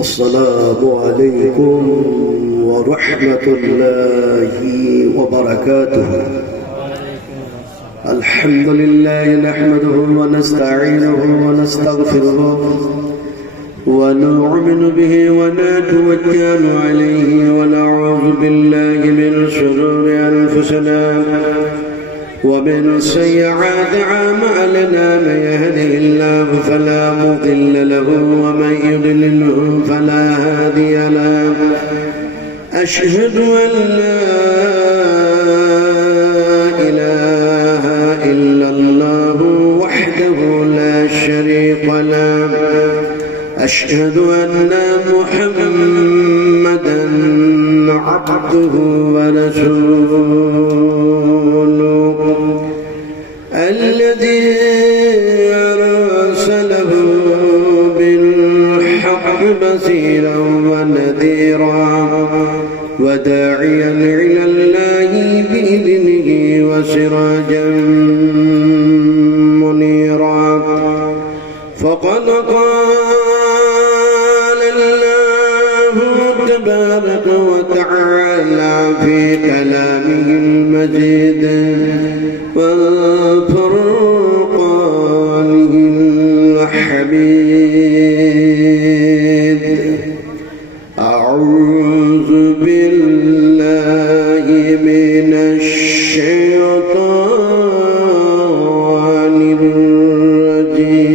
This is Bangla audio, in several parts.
السلام عليكم ورحمة الله وبركاته. الحمد لله نحمده ونستعينه ونستغفره ونؤمن به ونتوكل عليه ونعوذ بالله من شرور أنفسنا ومن سيئات أعمالنا. من يهده الله فلا مضل له ومن يضلله فلا هادي له. أشهد أن لا إله إلا الله وحده لا شريك له. أشهد أن محمدا عبده ورسوله الذي أرسله بالحق بصيرا ونذيرا وداعيا إلى الله بإذنه وسراجا منيرا. فقد قال الله تبارك وتعالى في كلامه المجيد وفرقانه الحميد. أعوذ بالله من الشيطان الرجيم.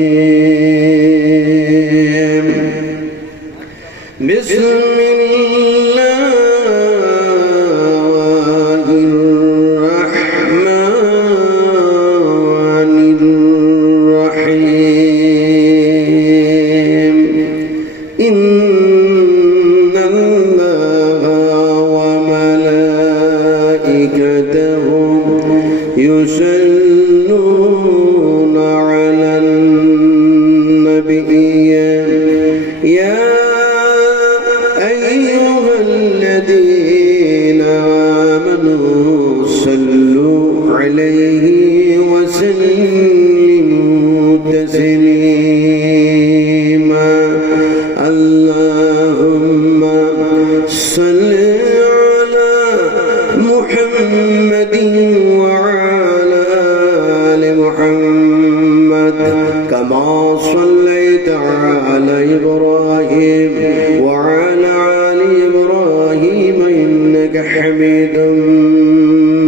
بسم يصلون على النبي يا أيها الذين آمنوا صلوا عليه وسلموا تسليما. اللهم صل على محمد كما صليت على إبراهيم وعلى آل إبراهيم إنك حميد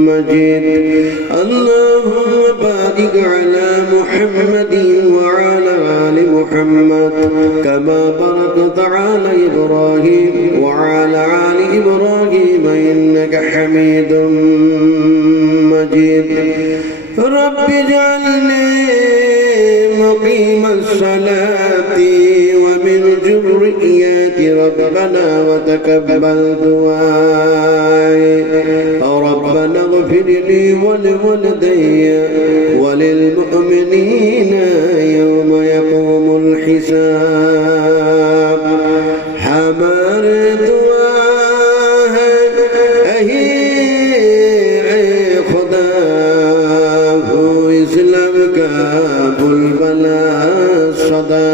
مجيد. اللهم بارك على محمد وعلى آل محمد كما باركت على إبراهيم وعلى آل إبراهيم إنك حميد مجيد. رب اجعلني مقيم الصلاة ومن ذريتي ربنا وتقبل دعائي. ربنا اغفر لي ولوالدي وللمؤمنين يوم يقوم الحساب. हमारे दुआ है अही खुदा हो इस्लाम का बुलबला सदा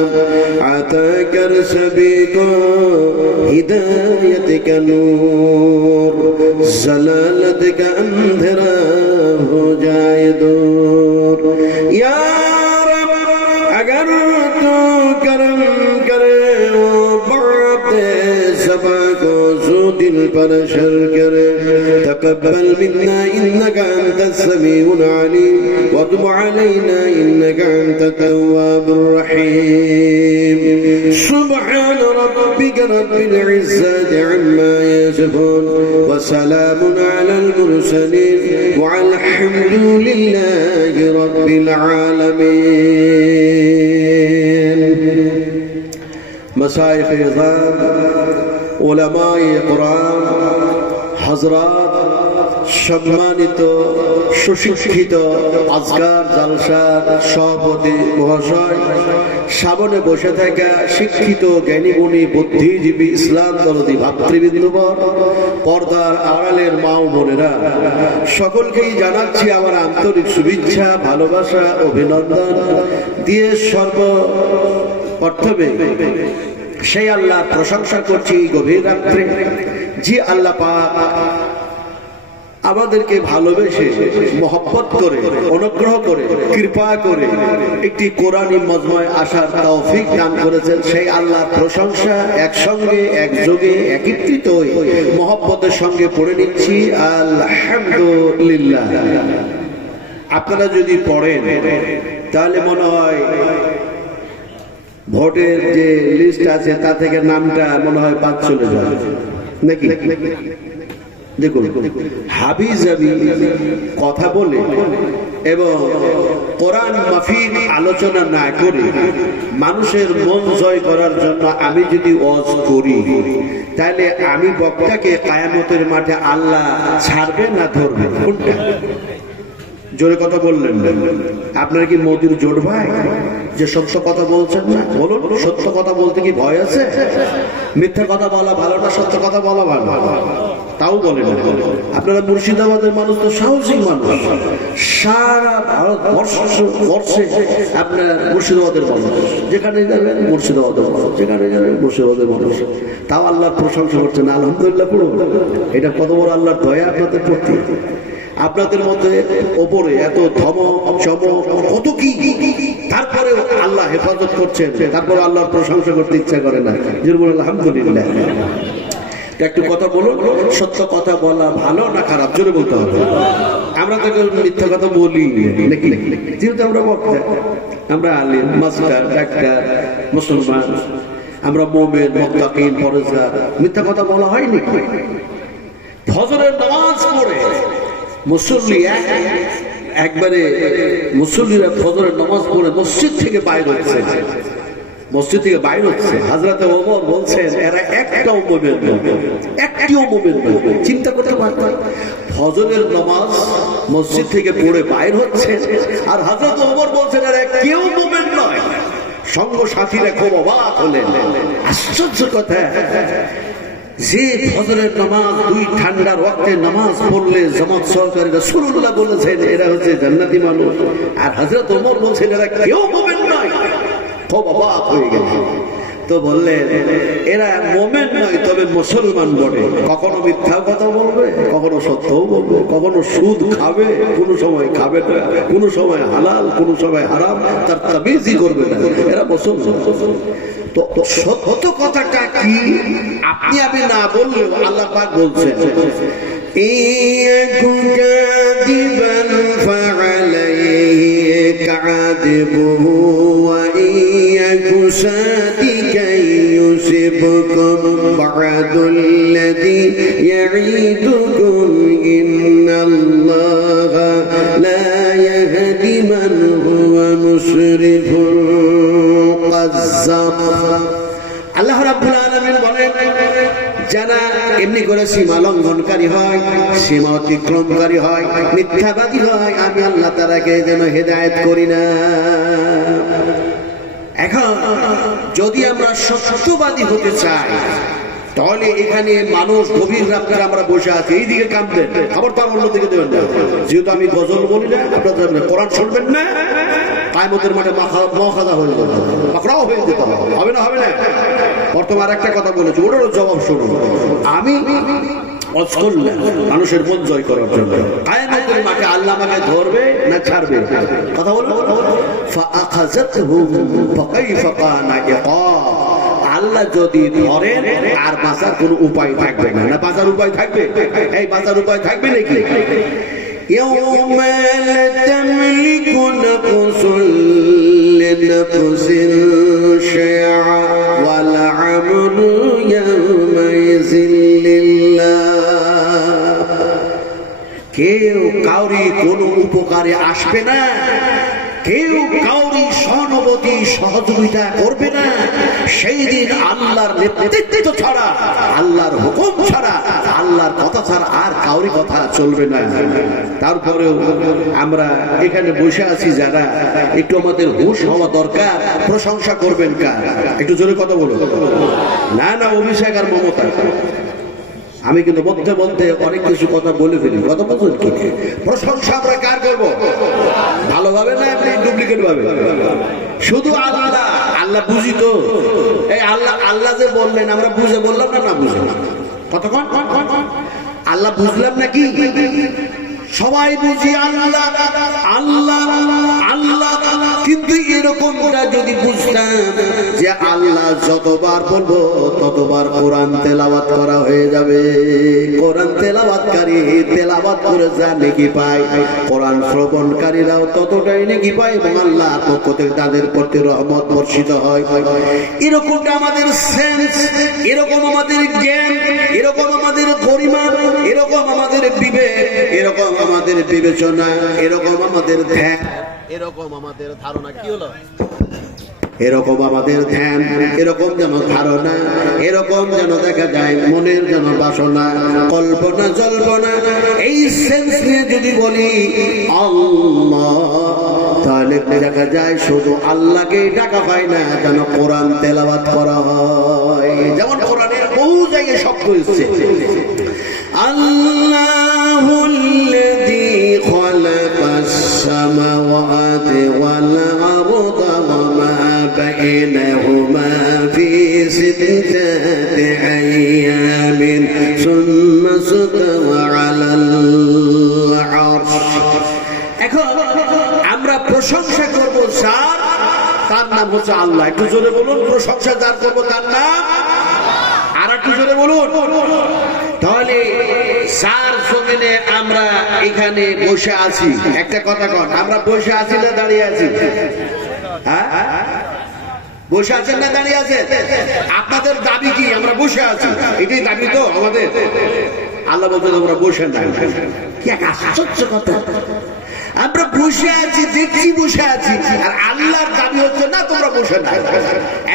आता कर सभी को हिदायत का नूर जलालत का अंधेरा हो जाए दूर. या रब अगर तू करम करे सफा को जो दिल पर शर करे. तकब्बल मिन्ना इन्नका अंतस समीउल अलीम वतुब अलैना इन्नका अंतत तव्वाबुर रहीम. सुब्हान रब्बिका रब्बिल इज्जति अम्मा यसिफून व सलामुन अलल मुरसलीन वल्हम्दुलिल्लाहि रब्बिल आलमीन. मशाइख इज़ाम, उलमाए कुरान, हजरात, সম্মানিত সুশিক্ষিত আজকার জালসার সভাপতি মহাশয়, সামনে বসে থাকা শিক্ষিত জ্ঞানীগুণী বুদ্ধিজীবী ইসলাম দরদি ভাতৃবৃন্দবর, পর্দার আড়ালের মা ও বোনেরা, সকলকেই জানাচ্ছি আমার আন্তরিক শুভেচ্ছা, ভালোবাসা, অভিনন্দন দিয়ে সর্বপ্রথমে সেই আল্লাহর প্রশংসা করছি গভীর রাত্রে। যে আল্লাহ পাক আমাদেরকে ভালোবেসে মহব্বত করে অনুগ্রহ করে কৃপা করে একটি কোরআনী মজমায় আসার তৌফিক দান করেছেন, সেই আল্লাহর প্রশংসা একসঙ্গে একযোগে একত্রিত হয়ে মহব্বতের সঙ্গে পড়ে নিচ্ছি আলহামদুলিল্লাহ। আপনারা যদি পড়েন তাহলে মনে হয় ভোটের যে লিস্ট আছে তা থেকে নামটা মনে হয় বাদ চলে যাবে নাকি? দেখুন, হাবিজাবি কথা বলে এবং কোরআন মাফিক আলোচনা না করে মানুষের মন জয় করার জন্য আমি যদি ওয়াজ করি, তাহলে আমি বক্তাকে কিয়ামতের মাঠে আল্লাহ ছাড়বে না ধরবে? কোনটা? জোরে কথা বললেন। আপনারা কি মোদির জোট ভাই যে সত্য কথা বলছেন না? বলুন, সত্য কথা বলতে কি ভয় আছে? মিথ্যা কথা বলা ভালো না সত্য কথা বলা ভালো? তাও বলেন। আপনারা মুর্শিদাবাদের মানুষ তো সাহসী মানুষ, সারা ভারতবর্ষে আপনার মুর্শিদাবাদের মানুষ, যেখানে যাবেন মুর্শিদাবাদের মানুষ, যেখানে যাবেন মুর্শিদাবাদের মানুষ। তাও আল্লাহর প্রশংসা করছেন, আলহামদুলিল্লাহ পড়ো। এটা কত বড় আল্লাহর দয়া আপনাদের প্রতি। আপনাদের মধ্যে ওপরে এত ধমক চমক কত কি, তারপরে আল্লাহ হেফাজত করছেন, তারপরে আল্লাহর প্রশংসা করতে ইচ্ছা করে না। আলহামদুলিল্লাহ। একটু কথা বলুন, সত্য কথা বলা ভালো না খারাপ? জোরে বলতে হবে। আমরা তো মিথ্যা কথা বলি নাকি? যেহেতু আমরা বক্তা, আমরা আলিম, মাস্টার, ডাক্তার, মুসলমান, আমরা মুমিন, মুত্তাকিন, পরেজগার, মিথ্যা কথা বলা হয়নি। ফজরের নামাজ পড়ে মুসল্লি একবারে মুসল্লিরা ফজরের নামাজ পড়ে মসজিদ থেকে বাইর হচ্ছে, মসজিদ থেকে বাইর হচ্ছে। হযরত ওমর বলছেন এরা একটাও মুমিন নয়, একটিও মুমিন নয়। চিন্তা করতে পারতেন, ফজরের নামাজ মসজিদ থেকে পড়ে বাইর হচ্ছে, আর হযরত ওমর বলছেন এরা কেউ মুমিন নয়। সঙ্গ সাথীরা খুব অবাক হলেন। আশ্চর্য কথা যে ফজরের নামাজ দুই ঠান্ডার ওয়াক্তে নামাজ পড়লে জামাত সহকারী রাসূলুল্লাহ বলেছেন এরা হচ্ছে জান্নাতি মানুষ, আর হযরত ওমর বলছেন এরা কেউ মুমিন নয়। খুব অবাক হয়ে গেল। তো বললেন এরা মুমিন নয় তবে মুসলমান বটে। কখনো মিথ্যা কথা বলবে, কখনো সত্যও বলবে, কখনো সুদ খাবে, কোনো সময় খাবে না, কোনো সময় হালাল, কোনো সময় হারাম, তার তামিজই করবে না। এরা মুসলমান। তো সত্য কথাটা কি আপনি আমি না বললেও আল্লাহ পাক বলছেন, ইয়াকু কাযিবান ফাআলাইহি কাযিবুহু ওয়া ইয়াকু সাদিকান ইউসিবকুম বা'দুল্লাযী ইয়াঈদুকুম ইন্নাল্লাহা লা ইয়াহদি মান হুয়া মুশরিকুন কাযযাব। আল্লাহ রাব্বুল আলামিন বলেন, যারা এমনি করে সীমা লঙ্ঘনকারী হয়, সীমা অতিক্রমকারী হয়, মিথ্যাবাদী হয়, আমি আল্লাহ তাআলাকে যেন হেদায়েত করি না। এখন যদি আমরা সত্যবাদী হতে চাই, তাহলে এখানে মানুষ গভীর রাত্রে আমরা বসে আছি, এইদিকে কাঁদবেন, খবর তার অন্যদিকে দেবেন না। যেহেতু আমি গজল বলি না, আপনারা কোরআন শুনবেন না, কিয়ামতের মাঠে মহাখাজা হয়ে যাবে, পাকড়াও হয়ে যেতে হবে না, হবে না। বর্তমান একটা কথা বলেছি, ওটারও জবাব শুনুন। আমি ওয়াজ করলাম মানুষের মন জয় করার জন্য, কিয়ামতের মাঠে আল্লাহ আমাকে ধরবে না ছাড়বে? কথা বলুন। ফাআখাযাতহুম ফাকাইফা কানা ইকাব। আল্লাহ যদি ধরেন আর বাঁচার কোনো উপায় থাকবে না। না বাঁচার উপায় থাকবে? এই বাঁচার উপায় থাকবে নাকি? ইয়াউমা লা তামলিকু নাফসুন লিনাফসিন শাইআ ওয়াল আমরু ইয়াউমাইযিন লিল্লাহ। কেউ কাউরি কোনো উপকারে আসবে না, কেউ কাউরি সহানুভূতি সহযোগিতা করবে না। সেই দিন আল্লাহর নেতৃত্ব ছাড়া, আল্লাহর হুকুম ছাড়া, আল্লাহর কথা ছাড়া আর কাউরি কথা চলবে না। তারপরেও আমরা এখানে বসে আছি যারা, একটু আমাদের হুঁশ হওয়া দরকার। প্রশংসা করবেন কার? একটু জোরে কথা বলুন। না না, অভিষেক আর মমতা আমি কিন্তু বলতে বলতে অনেক কিছু কথা বলে ফেলি। কথা বলছেন কি? প্রশংসা আমরা কার করবো? ভালোভাবে না আপনি ডুপ্লিকেট ভাবে? শুধু আল্লাহ। আল্লাহ বুঝি তো, এই আল্লাহ আল্লাহ যে বললেন আমরা বুঝে বললাম না, না বুঝে কতক্ষণ আল্লাহ বুঝলাম নাকি? সবাই বুঝি আল্লাহ আল্লাহ আল্লাহ, কিন্তু এরকমটা যদি বুঝতাম যে আল্লাহ যতবার বলবো ততবার কোরআন তেলাওয়াত করা হয়ে যাবে। কোরআন তেলাওয়াতকারী তেলাওয়াত করে যা নেকি পায়, কোরআন শ্রবণকারীরাও ততটাই নেকি পায় এবং আল্লাহর পক্ষ থেকে তাদের প্রতি রহমত বর্ষিত হয়। এরকমটা আমাদের সেন্স, এরকম আমাদের জ্ঞান, এরকম আমাদের পরিমাণ, এরকম আমাদের বিবেক, এরকম আমাদের বিবেচনা, এরকম আমাদের ধ্যান, এরকম আমাদের ধারণা। কি হলো? এরকম আমাদের ধ্যান, এরকম যেন ধারণা, এরকম যেন দেখা যায় মনের যেন বাসনা, কল্পনা জল্পনা, এই সেন্স নিয়ে যদি বলি আল্লাহ, তাহলে দেখা যায় শুধু আল্লাহকে ডাকা পায় না, যেন কোরআন তেলাওয়াত করা হয়। যেমন কোরআনের বহু জায়গায় শব্দ এসেছে আল্লাহুল্লাযী খালাকাস সামাওয়াতি ওয়াল আরদা ওয়া মা বাইনাহুমা ফি সিত্তাতি আইয়ামিন সুম্মা ইসতাওয়া আলাল আরশ। এখন আমরা প্রশংসা করব যার, তার নাম হচ্ছে আল্লাহ। একটু জোরে বলুন, প্রশংসা যার করব তার নাম। আর একটু জোরে বলুন। তাহলে যার জমিনে আমরা এখানে বসে আছি, একটা কথা কন, আমরা বসে আছি না দাঁড়িয়ে আছি? হ্যাঁ, বসে আছেন না দাঁড়িয়ে আছেন? আপনাদের দাবি কি? আমরা বসে আছি, এটাই দাবি তো আমাদের। আল্লাহ বলতে আমরা বসে নাই। কি এক আশ্চর্য কথা! আমরা বসে আছি, দেখছি বসে আছি, আর আল্লাহর দাবি হচ্ছে না তোমরা বসে না।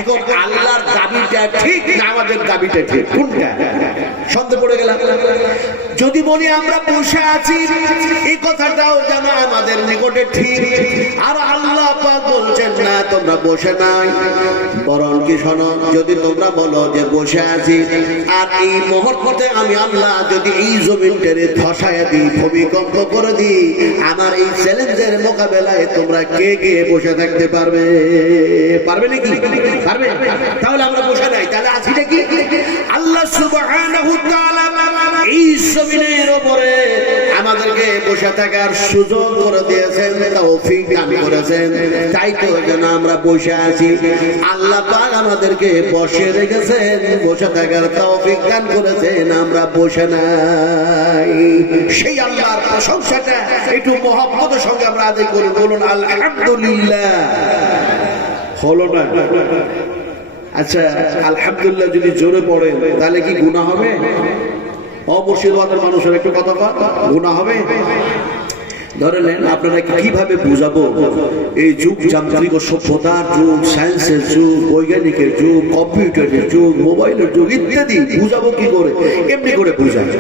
এখন আল্লাহর দাবিটা ঠিক না আমাদের দাবিটা ঠিক? কোনটা? সন্দেহ পড়ে গেলাম। যদি বলি আমরা বসে আছি, এই কথাটাও যেন আমাদের নিকটে ঠিক, আর আল্লাহ পাক বলছেন না তোমরা বসে নাই। বরং কি শোনো, যদি তোমরা বলো যে বসে আছি, আর এই মুহূর্তে আমি আল্লাহ যদি এই জমিনটারে ধসায় দিই, ভূমিকম্প করে দিই, আমার এই চ্যালেঞ্জের মোকাবেলায় তোমরা কে কে বসে থাকতে পারবে? পারবে নাকি? পারবে? তাহলে আমরা বসে নাই, তাহলে আছি নাকি? আল্লাহ সুবহানাহু ওয়া তাআলা এই জমিনের উপরে আমাদেরকে বসে থাকার সুযোগ করে দিয়েছেন, তৌফিক দান করেছেন। তাই তো যেন আমরা বসে আছি, আল্লাহ পাক আমাদেরকে বসে রেখেছেন, বসে থাকার তৌফিক দান করেছেন, আমরা বসে নাই। সেই আল্লাহর প্রশংসাটা একটু মহব্বতের সঙ্গে আমরা আদায় করি। বলুন আলহামদুলিল্লাহ। হলো না? আচ্ছা, আলহামদুলিল্লাহ যদি জোরে পড়ে তাহলে কি গুনাহ হবে? অমুর্শিদাবাদের মানুষের একটু কথা গুনাহ হবে? ধরে নেন, আপনারা কিভাবে বুঝাবো এই যুগ যান্ত্রিক ও সভ্যতার যুগ, সায়েন্সের যুগ, বৈজ্ঞানিকের যুগ, কম্পিউটারের যুগ, মোবাইলের যুগ ইত্যাদি, বুঝাবো কি করে? এমনি করে বুঝায়।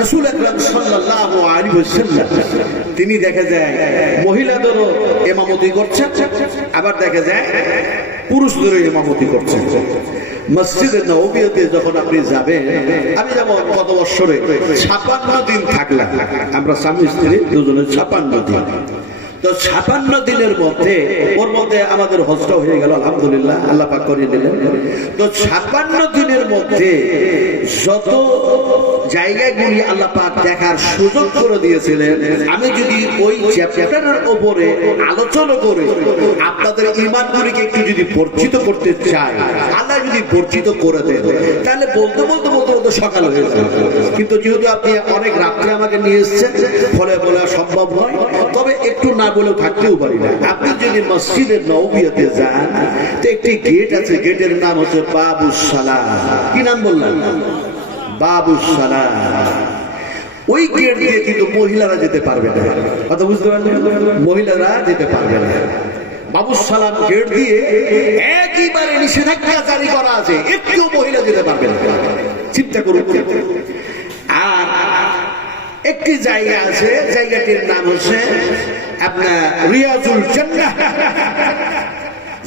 রাসূল আকরাম সাল্লাল্লাহু আলাইহি ওয়াসাল্লাম তিনি দেখা যায় মহিলাদেরও ইমামতি করছেন, আবার দেখা যায় পুরুষদেরও ইমামতি করছেন। মসজিদে নববীতে যখন আপনি যাবেন, আমি যেমন গত বছরে 56 দিন থাকলাম, আমরা স্বামী স্ত্রী দুজনে 56 দিন। তো 56 দিনের মধ্যে ওর মধ্যে আমাদের হজটা হয়ে গেল, আলহামদুলিল্লাহ, আল্লাহ পাক করিয়ে দিলেন। তো 56 দিনের মধ্যে যত জায়গাগুলি আল্লাহ পাক দেখার সুযোগ করে দিয়েছিলেন, আমি যদি ওই চ্যাপ্টারের উপরে আলোচনা করে আপনাদের ঈমানগুলিকে একটু যদি পরিচিত করতে চাই, আল্লাহ যদি পরিচিত করে দেন, তাহলে বলতে বলতে বলতে বলতে সকাল হয়ে যাবে। কিন্তু যেহেতু আপনি অনেক রাত্রে আমাকে নিয়ে এসেছেন, ফলে বলা সম্ভব নয়, তবে একটু না বলেও থাকতেও পারি না। আপনি যদি মসজিদের নববীতে যান, তো একটি গেট আছে, গেটের নাম হচ্ছে বাবুস সালাম। কি নাম বললাম? বাবুস সালাম। ওই গেট দিয়ে কিন্তু মহিলারা যেতে পারবে না। কথা বুঝতে পারলেন? মহিলারা যেতে পারবে না। বাবুস সালাম গেট দিয়ে একেবারে নিষেধাজ্ঞা জারি করা আছে, একটু মহিলা যেতে পারবে না। চিন্তা করুন। আর একটি জায়গা আছে, জায়গাটির নাম হচ্ছে আপনার রিয়াজুল জান্নাহ।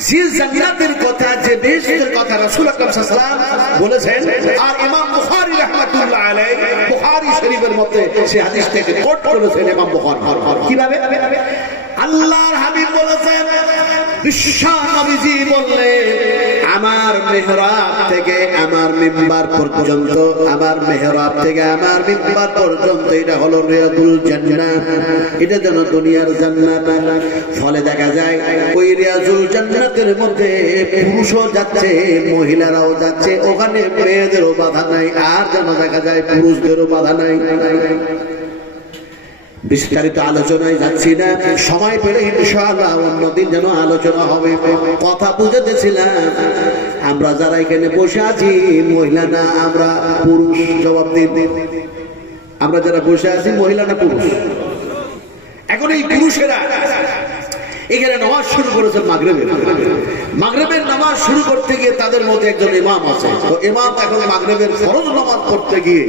যে জান্নাতের কথা, যে বেহেশতের কথা রাসূল আকরাম সাল্লাল্লাহু আলাইহি ওয়াসাল্লাম বলেছেন, আর ইমাম বুখারী রাহমাতুল্লাহ আলাইহি বুখারী শরীফের মধ্যে সেই হাদিসটাকে কোট করেছেন ইমাম বুখারী। কিভাবে? আল্লাহর হাবিব বলেছেন, বিশ্ব নবীজি বললেন, আমার মিহরাব থেকে আমার মিম্বার পর্যন্ত, আমার মিহরাব থেকে আমার মিম্বার পর্যন্ত এটা হলো রিয়াদুল জান্নাহ, এটা যেন দুনিয়ার জান্নাত। ফলে দেখা যায় ওই রিয়াদুল জান্নাতের মধ্যে পুরুষও যাচ্ছে, মহিলারাও যাচ্ছে, ওখানে মেয়েদেরও বাধা নাই, আর যেন দেখা যায় পুরুষদেরও বাধা নাই। বিস্তারিত আলোচনায় যাচ্ছি না, সময় পেলে ইনশাআল্লাহ অন্যদিন যেন আলোচনা হবে। কথা বুঝাতেছিলাম, আমরা যারা এখানে বসে আছি মহিলা না আমরা পুরুষ? জবাব দিন, আমরা যারা বসে আছি মহিলা না পুরুষ? এখন এই পুরুষেরা এখানে নামাজ শুরু করেছে মাগরিবের নামাজ শুরু করতে গিয়ে তাদের মধ্যে একজন ইমাম আছে। তো ইমাম এখন মাগরিবের ফরজ নামাজ পড়তে গিয়ে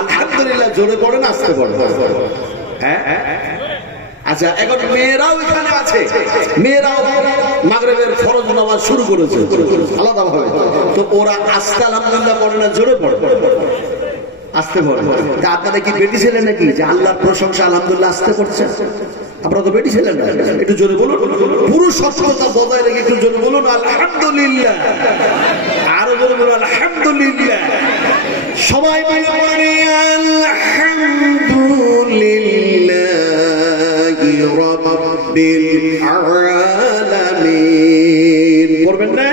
আলহামদুলিল্লাহ জোরে পড়ে না আসতে পড়ে? হ্যাঁ, আচ্ছা, এখন মেয়েরাও এখানে আছে, মেয়েরাও মাগরিবের ফরজ নামাজ শুরু করেছে আলাদা ভাবে। তো ওরা আস্তে আলহামদুলিল্লাহ পড়ে না জোরে পড়ে? আসতে পড়ে। তা আপনারা কি বেটি ছিলেন নাকি যে আল্লাহর প্রশংসা আলহামদুলিল্লাহ আসতে করছে? আপনারা তো বেটি ছিলেন না, একটু জোরে বলুন। পুরুষ সত্যতা বজায় রেখে একটু জোরে বলুন আলহামদুলিল্লাহ, আরো জোরে বলুন আলহামদুলিল্লাহ। সবাই মিলে বলি আলহামদুলিল্লাহি রাব্বিল আলামিন। পড়বেন না?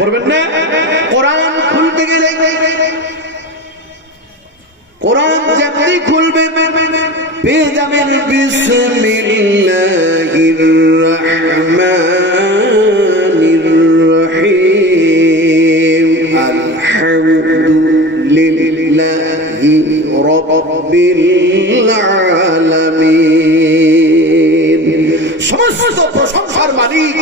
পড়বেন না? কোরআন খুলতে গেলে, কোরআন যেমনি খুলবে পেয়ে যাবেন বিসমিল্লাহির রাহমানির রহিম, আলহামদুলিল্লাহি রাব্বিল আলামিন। সমস্ত প্রশংসার মালিক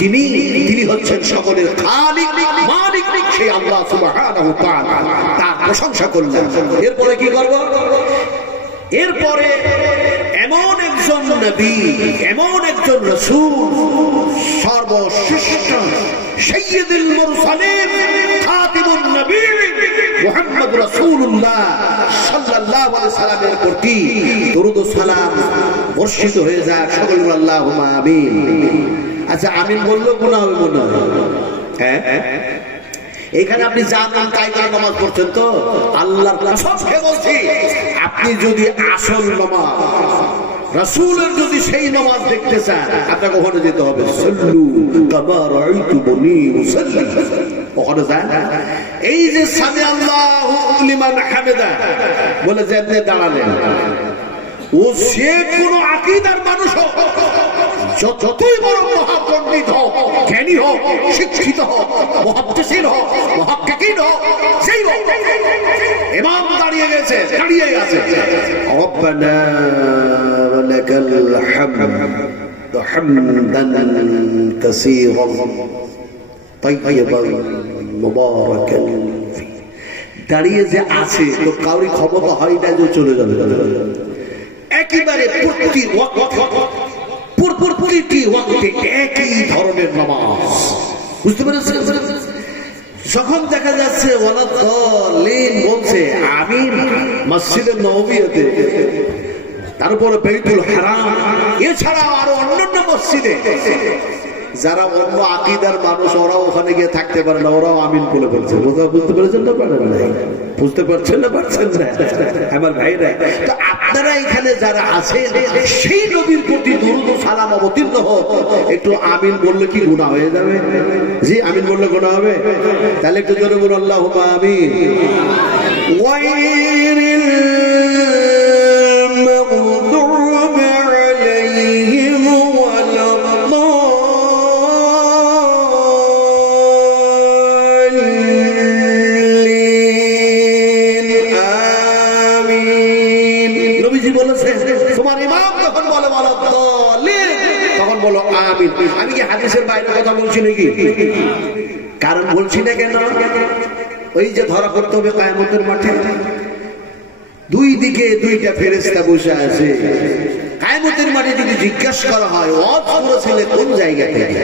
যিনি, তিনি হচ্ছেন সকলের খালিক মালিক, সেই আল্লাহ সুবহানাহু ওয়া তাআলা, তার প্রশংসা করলাম। এরপরে কি করব? এরপরে এমন একজন নবী, এমন একজন রাসূল, সর্বশ্রেষ্ঠ সাইয়্যিদুল মুরসালিন খাতিমুন নবীয়্যিন মুহাম্মদ রাসূলুল্লাহ সাল্লাল্লাহু আলাইহি সাল্লামের প্রতি দরুদ ও সালাম বর্ষিত হয়ে যাক। সকলে আল্লাহুম্মা আমিন। আচ্ছা, আমিন বললেও গুনাহ হবে মনে হয়? হ্যাঁ, এখানে আপনি জানেন কায়দায় নামাজ পড়ছেন তো? আল্লাহর কসম খেয়ে বলছি, আপনি যদি আসল নামাজ রাসূলের যদি সেই নামাজ দেখতে চান, আপনাকে ওখানে যেতে হবে। সাল্লু কামা রাআইতুমুনি উসাল্লি, ওখানে যান। এই যে সামি আল্লাহু লিমান হামিদা বলে যে আপনি দাঁড়ালেন, ও সে কোন আকীদার মানুষ হোক, যতই বড় মহাপণ্ডিত হোক, জ্ঞানী হোক, শিক্ষিত হোক, মুহাদ্দিসিন হোক, মুহাক্কিকিন হোক, সেই হোক, ইমাম দাঁড়িয়ে গেছে, দাঁড়িয়ে আছে। রব্বানা ওয়া লাকাল হামদ হামদান কাসীরান তাইয়্যিবান মুবারাকান ফি, দাঁড়িয়ে যে আছে, তো কাউরি ক্ষমতা হয় না যে চলে যাবে। একেবারে প্রতি ওয়াক্তে একই ধরনের নামাজ, বুঝতে পেরেছেন? যখন দেখা যাচ্ছে ওয়ালাদ্দাল্লিন বলছে আমিন মসজিদে নববীতে, তারপরে বাইতুল হারাম, এছাড়া আরো অন্যান্য মসজিদে যারা অন্য আকীদার মানুষ, ওরাও ওখানে গিয়ে থাকতে পারে না, ওরাও আমিন বলে বলছে। বুঝতে পেরেছেন না? পারেন না? বুঝতে পারছেন না? পারছেন না আমার ভাইরা? তো আপনারা এখানে যারা আছেন, সেই নবীর প্রতি দরুদ ও সালাম অবতীর্ণ হোক। একটু আমিন বললে কি গুনাহ হয়ে যাবে? জি, আমিন বললে গুনাহ হবে? তাহলে একটু জোরে বলুন আল্লাহুম্মা আমিন। ওয়াইরিল মাগদুবি আলাইহিম আমি কি হাদিসের বাইরে কথা বলছি নাকি? কারণ বলছি না কেন? ওই যে ধরা করতে হবে কিয়ামতের মাঠে, দুই দিকে দুইটা ফেরেশতা বসে আছে। কিয়ামতের মাঠে যদি জিজ্ঞাসা করা হয় ওয়াজ করেছিলে কোন জায়গা থেকে,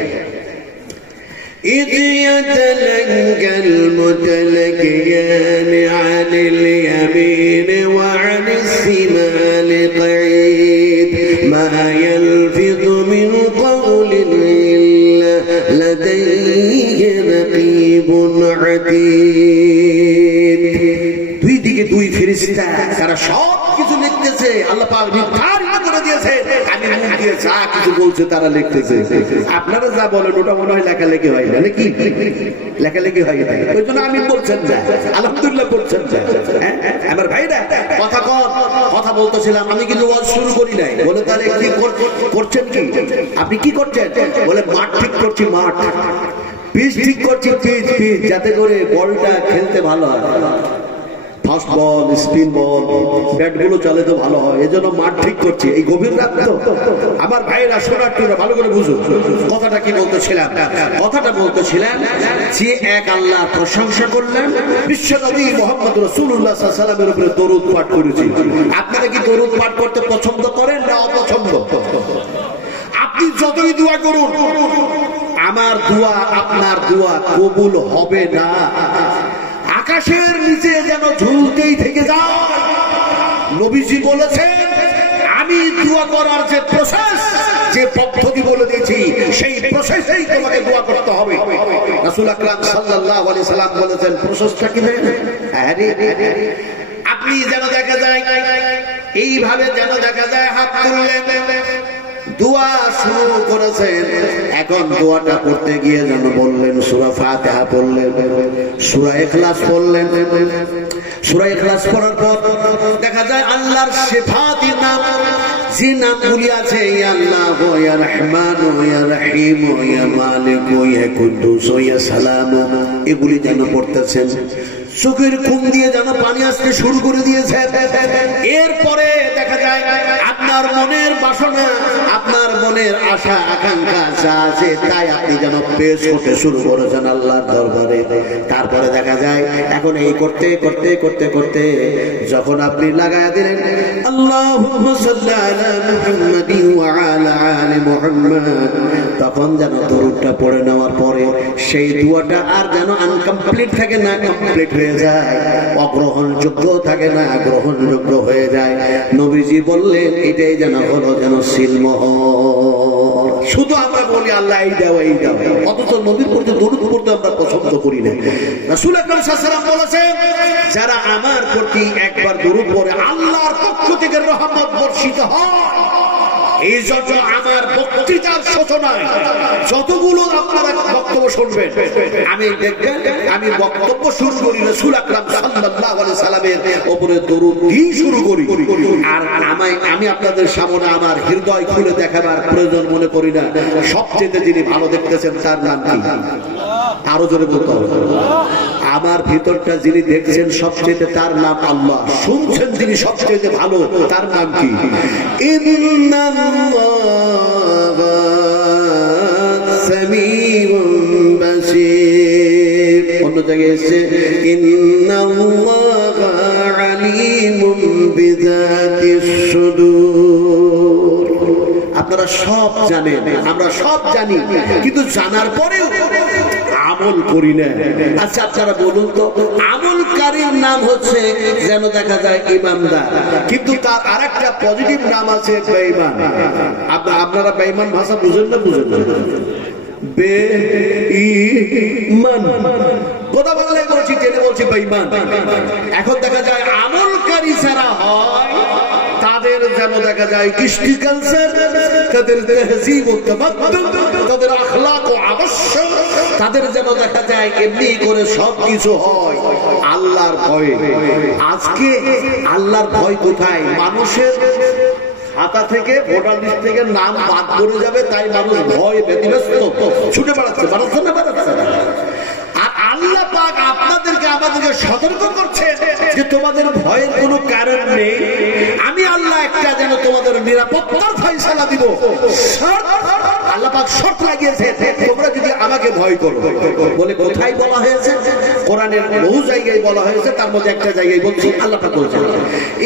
إذ يتلقى المتلقيان عن اليمين দুই দিকে দুই ফেরেশতা, তারা সব কিছু লিখতেছে। আল্লাহ পাক নির্ধারিত করে দিয়েছে, আমি মুখ দিয়ে যা কিছু বলছে তারা লিখতেছে। আপনারা যা বলেন ওটা মনে হয় লেখালেখি হয় না নাকি? লেখালেখি হয় না, ওই জন্য আমি বলছেন না, আলহামদুলিল্লাহ বলছেন না। আমার ভাইরা কথা বলতেছিলাম, আমি কিন্তু ওয়াজ শুরু করি নাই। বলে তাহলে কি করছেন, কি আপনি কি করছেন? বলে মাঠ ঠিক করছি, মাঠ পিচ ঠিক করছি, পিচ যাতে করে বলটা খেলতে ভালো হয়, ফাস্ট বল, স্পিন বল, ব্যাট গুলো চলে তো ভালো হয়, এজন্য মাঠ ঠিক করছি। এই গভীর রাত তো আমার ভাইয়েরা, শোনার্থীরা ভালো করে বুঝুন কথাটা কি বলতেছিলাম। কথাটা বলতেছিলেন যে এক আল্লাহর প্রশংসা করলেন, বিশ্বনবী মুহাম্মদ রাসূলুল্লাহ সাল্লাল্লাহু আলাইহি ওয়াসাল্লামের উপরে দরুদ পাঠ করেছি। আপনারা কি দরুদ পাঠ করতে পছন্দ করেন না অপছন্দ? আপনি যতই দোয়া করুন, আমার দোয়া আপনার দোয়া কবুল হবে না। আকাশের নিচে যেন ঝুলতেই থেকে যায়। নবীজি বলেছেন, আমি দোয়া করার যে প্রসেস, যে পদ্ধতি বলে দিয়েছি, সেই প্রসেসেই তোমাকে দোয়া করতে হবে। রাসূল আকরাম সাল্লাল্লাহু আলাইহি সাল্লাম বলেছেন, প্রসেসটা কি? আপনি যেন দেখা যায় এইভাবে, যেন দেখা যায় হাত তুললেন, দোয়া শুরু করেছেন। এখন দোয়াটা করতে গিয়ে যেন বললেন সূরা ফাতিহা পড়লেন, সূরা ইখলাস পড়লেন। সূরা ইখলাস পড়ার পর দেখা যায় আল্লাহর সিফাতি নাম, যে নামগুলি আছে, ইয়া আল্লাহ, ইয়া রহমান, ইয়া রহিম, ইয়া মালিক, ইয়া কুদ্দুস, ইয়া সালাম, এগুলি যেন পড়তেছেন। চোখের ঘুম দিয়ে যেন পানি আসতে শুরু করে দিয়েছে। এরপরে দেখা যায় আপনার মনের বাসনা, আপনার মনের আশা আকাঙ্ক্ষা যা আছে তাই আপনি যেন পেশ করতে শুরু করেছেন আল্লাহর দরবারে। তারপরে দেখা যায় এখন এই করতে করতে করতে করতে যখন আপনি লাগায়া দিলেন আল্লাহুম্মা সাল্লি আলা মুহাম্মাদিন ওয়া আলা আলি মুহাম্মাদ, তখন যেন দরুদটা পড়ে নেওয়ার পরে সেই দোয়াটা আর যেন আনকমপ্লিট থাকে না, কমপ্লিট হয়ে যায়, অগ্রহণযোগ্য থাকে না, গ্রহণযোগ্য হয়ে যায়। নবীজি বললেন এটাই যেন হলো যেন সিলমোহর। শুধু আমরা বলি আল্লাহ এই দাও এই দাও, অথচ নবীর প্রতি দরুদ পড়তে আমরা পছন্দ করি না। রাসূল আকরাম সাল্লাল্লাহু আলাইহি ওয়াসাল্লাম বলেছেন, যারা আমার প্রতি একবার দরুদ পড়ে আল্লাহর পক্ষ থেকে রহমত বর্ষিত হয়। এই জন্য আমার বক্তৃতার সূচনায় যতগুলো আপনারা বক্তব্য শুনবেন, আমি দেখবেন আমি বক্তব্য শুরু করি রাসূল আকরাম সাল্লাল্লাহু আলাইহি সাল্লামের উপরে দরুদ দিয়ে শুরু করি। আর আমি আপনাদের সামনে আমার হৃদয় খুলে দেখাবার প্রয়োজন মনে করি না। সবচেয়ে যিনি ভালো দেখতেছেন তার নাম কি? আরো জোরে বলতে হবে। আমার ভিতরটা যিনি দেখছেন সবচেয়ে, তার নাম আল্লাহ। শুনছেন যিনি সবচেয়ে ভালো, তার নাম কি? ইন্নাল্লাহা সামিউন বাসীর। অন্য জায়গায় এসেছে ইন্নাল্লাহা আলিমুন বিযাতিস সুদূর। আপনারা সব জানেন, আমরা সব জানি, কিন্তু জানার পরেও আমল করি না। আচ্ছা আপনারা বলুন তো, আমলকারীর নাম হচ্ছে যেন দেখা যায় ইমানদার, কিন্তু তার আরেকটা পজিটিভ নাম আছে বেঈমান। আপনারা বেঈমান ভাষা বুঝেন না? বুঝেন না? বেঈমান কথা বাংলায় বলছি, টেনে বলছি বেঈমান। এখন দেখা যায় আমলকারী যারা হয় তাদের যেন দেখা যায় কৃষ্টি কালচার, তাদের তাহযীব ও তামাদ্দুন, তাদের আখলাক ও আদর্শ, তাদের যেন দেখা যায় এমনি করে সবকিছু হয় আল্লাহর ভয়ে। আজকে আল্লাহর ভয় কোথায়? মানুষের খাতা থেকে, ভোটার লিস্ট থেকে নাম বাদ পড়ে যাবে, তাই মানুষ ভয় ব্যতিব্যস্ত ছুটে বেড়াচ্ছে, বেড়াচ্ছে না বেড়াচ্ছে না। আর আল্লাহ পাক আপনাদেরকে আমাদেরকে সতর্ক করছে যে তোমাদের ভয়ের কোনো কারণ নেই। আমি আল্লাহ একটা যেন তোমাদের নিরাপত্তার ফয়সালা দিব। আল্লাহ পাক শর্ত লাগিয়েছে, তোমরা যদি আমাকে ভয় করো। বলে কোথায় বলা হয়েছে? কোরআনের বহু জায়গায় বলা হয়েছে, তার মধ্যে একটা জায়গায় বলছি, আল্লাহ পাক বলছেন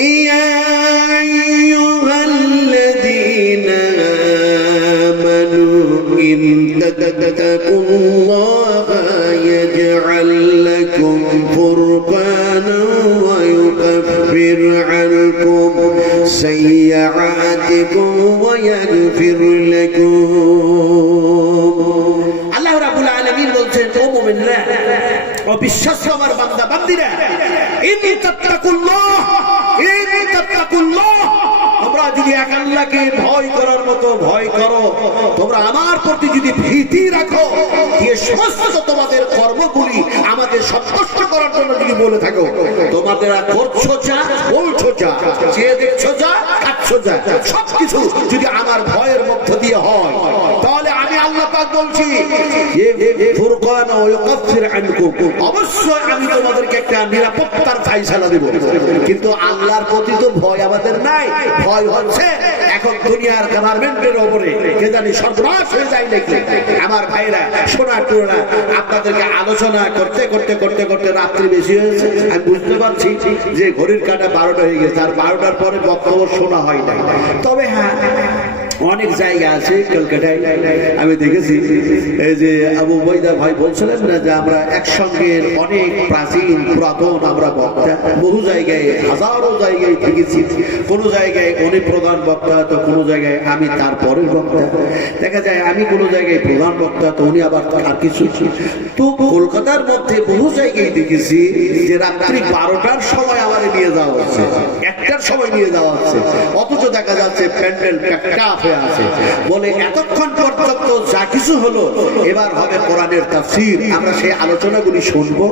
ইয়া আইয়ুহাল্লাযীনা আমানু ইন তাত্তাকুল্লাহা ইয়াজআল লাকুম ফুরকানান ওয়া ইউকাফির আনকুম সাইয়্যাতিকুম ওয়া ইয়াগফির লাকুম। আল্লাহ রাব্বুল আলামিন বলছেন, ও মুমিনরা, ও অবিশ্বাস্য আমার বান্দা বান্দিরা, তোমরা যদি এক আল্লাহকে ভয় করার মতো ভয় করো, তোমরা আমার প্রতি যদি ভীতি রাখো, যে সমস্ত তোমাদের কর্মগুলি আমাকে সন্তুষ্ট করার জন্য যদি বলে থাকো, তোমাদের করছো যা, বলছো যা, যে দেখছো যা, খাচ্ছ যা, সবকিছু যদি আমার ভয়ের মধ্য দিয়ে হয়, তাহলে আমি আল্লাহ পাক বলছি ফুরকান ওয়া ইউকাফির আনকুম, অবশ্যই আমি তোমাদেরকে একটা নিরাপত্তার ফায়সালা দেব। কিন্তু আল্লাহর প্রতি তো ভয় আমাদের নাই, ভয় হচ্ছে এখন দুনিয়ার গভর্নমেন্টের উপরে, কে জানি সর্বনাশ হয়ে যায় নাকি। আমার ভাইরা, শোনা টুনা, আপনাদেরকে আলোচনা করতে করতে করতে করতে রাত্রি বেশি হয়েছে। আমি বুঝতে পারছি যে ঘড়ির কাঁটা 12টা হয়ে গেছে, আর 12টার পরে বক্তব্য শোনা হয় না। তবে হ্যাঁ, অনেক জায়গা আছে কলকাতায় আমি দেখেছি, এই যে আবু বৈদা ভাই বলছিলেন না যে আমরা একসঙ্গে অনেক প্রাচীন পুরাতন আমরা বক্তা, বহু জায়গায় হাজারো জায়গায় দেখেছি। কোনো জায়গায় উনি প্রধান বক্তা, তো কোনো জায়গায় আমি তার পরের বক্তা। দেখা যায় আমি কোনো জায়গায় প্রধান বক্তা, তো উনি আবার আর কিছু। তো কলকাতার মধ্যে বহু জায়গায় দেখেছি যে রাত্রি 12টার সময় আমার নিয়ে যাওয়া হচ্ছে, 1টার সময় নিয়ে যাওয়া হচ্ছে, অথচ দেখা যাচ্ছে প্যান্ডেল প্যাকটা আছে, বলে এতক্ষণ পর্যন্ত যা কিছু হলো, এবার হবে কোরআনের তাফসীর। আমরা সেই আলোচনাগুলি শুনবো,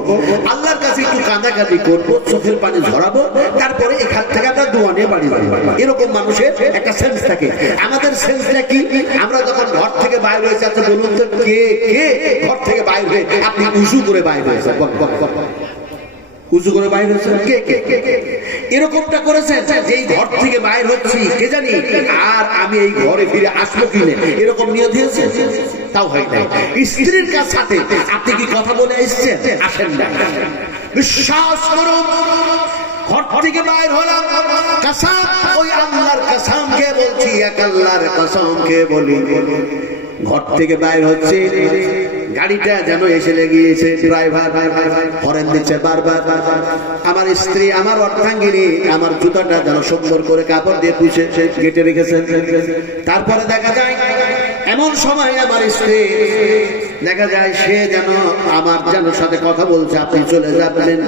আল্লাহর কাছে একটু কাঁদাকাঁদি করবো, চোখের পানি ঝরাবো, তারপরে এখান থেকে আমরা দোয়া নিয়ে বাড়ি যাবো। এরকম মানুষের একটা সেন্স থাকে। আমাদের সেন্সটা কি? আমরা যখন ঘর থেকে বাইরে হয়েছে, আচ্ছা বলুন তো, কে কে ঘর থেকে বাইরে হয়ে আপনি উজু করে বাইরে হয়েছে, উঁচু করে বাইর হচ্ছে, কে কে এরকমটা করেছেন যে এই ঘর থেকে বাইর হচ্ছি, কে জানি আর আমি এই ঘরে ফিরে আসবো কিনে, এরকম নিয়ে দিয়েছে? তাও হয় নাই। স্ত্রীর সাথে আপনি কি কথা বলে এসছেন? আসেন না। বিশ্বাস করুন, ঘর থেকে বাইর হলাম, কসম ওই আল্লাহর কসম কে বলছি, এক আল্লাহর কসম কে বলি, ঘর থেকে বাইর হচ্ছে, গাড়িটা যেন এসে লেগিয়েছে, ড্রাইভার হরেন দিচ্ছে বারবার। আমার স্ত্রী, আমার অর্ধাঙ্গিনী, আমার জুতাটা যেন সুন্দর করে কাপড় দিয়ে পুষে গেটে রেখেছেন। তারপরে দেখা যায় এমন সময় আমার স্ত্রী, দেখা যায় সে যেন আমার যেন সাথে কথা বলছে, আপনি চলে যাবেন,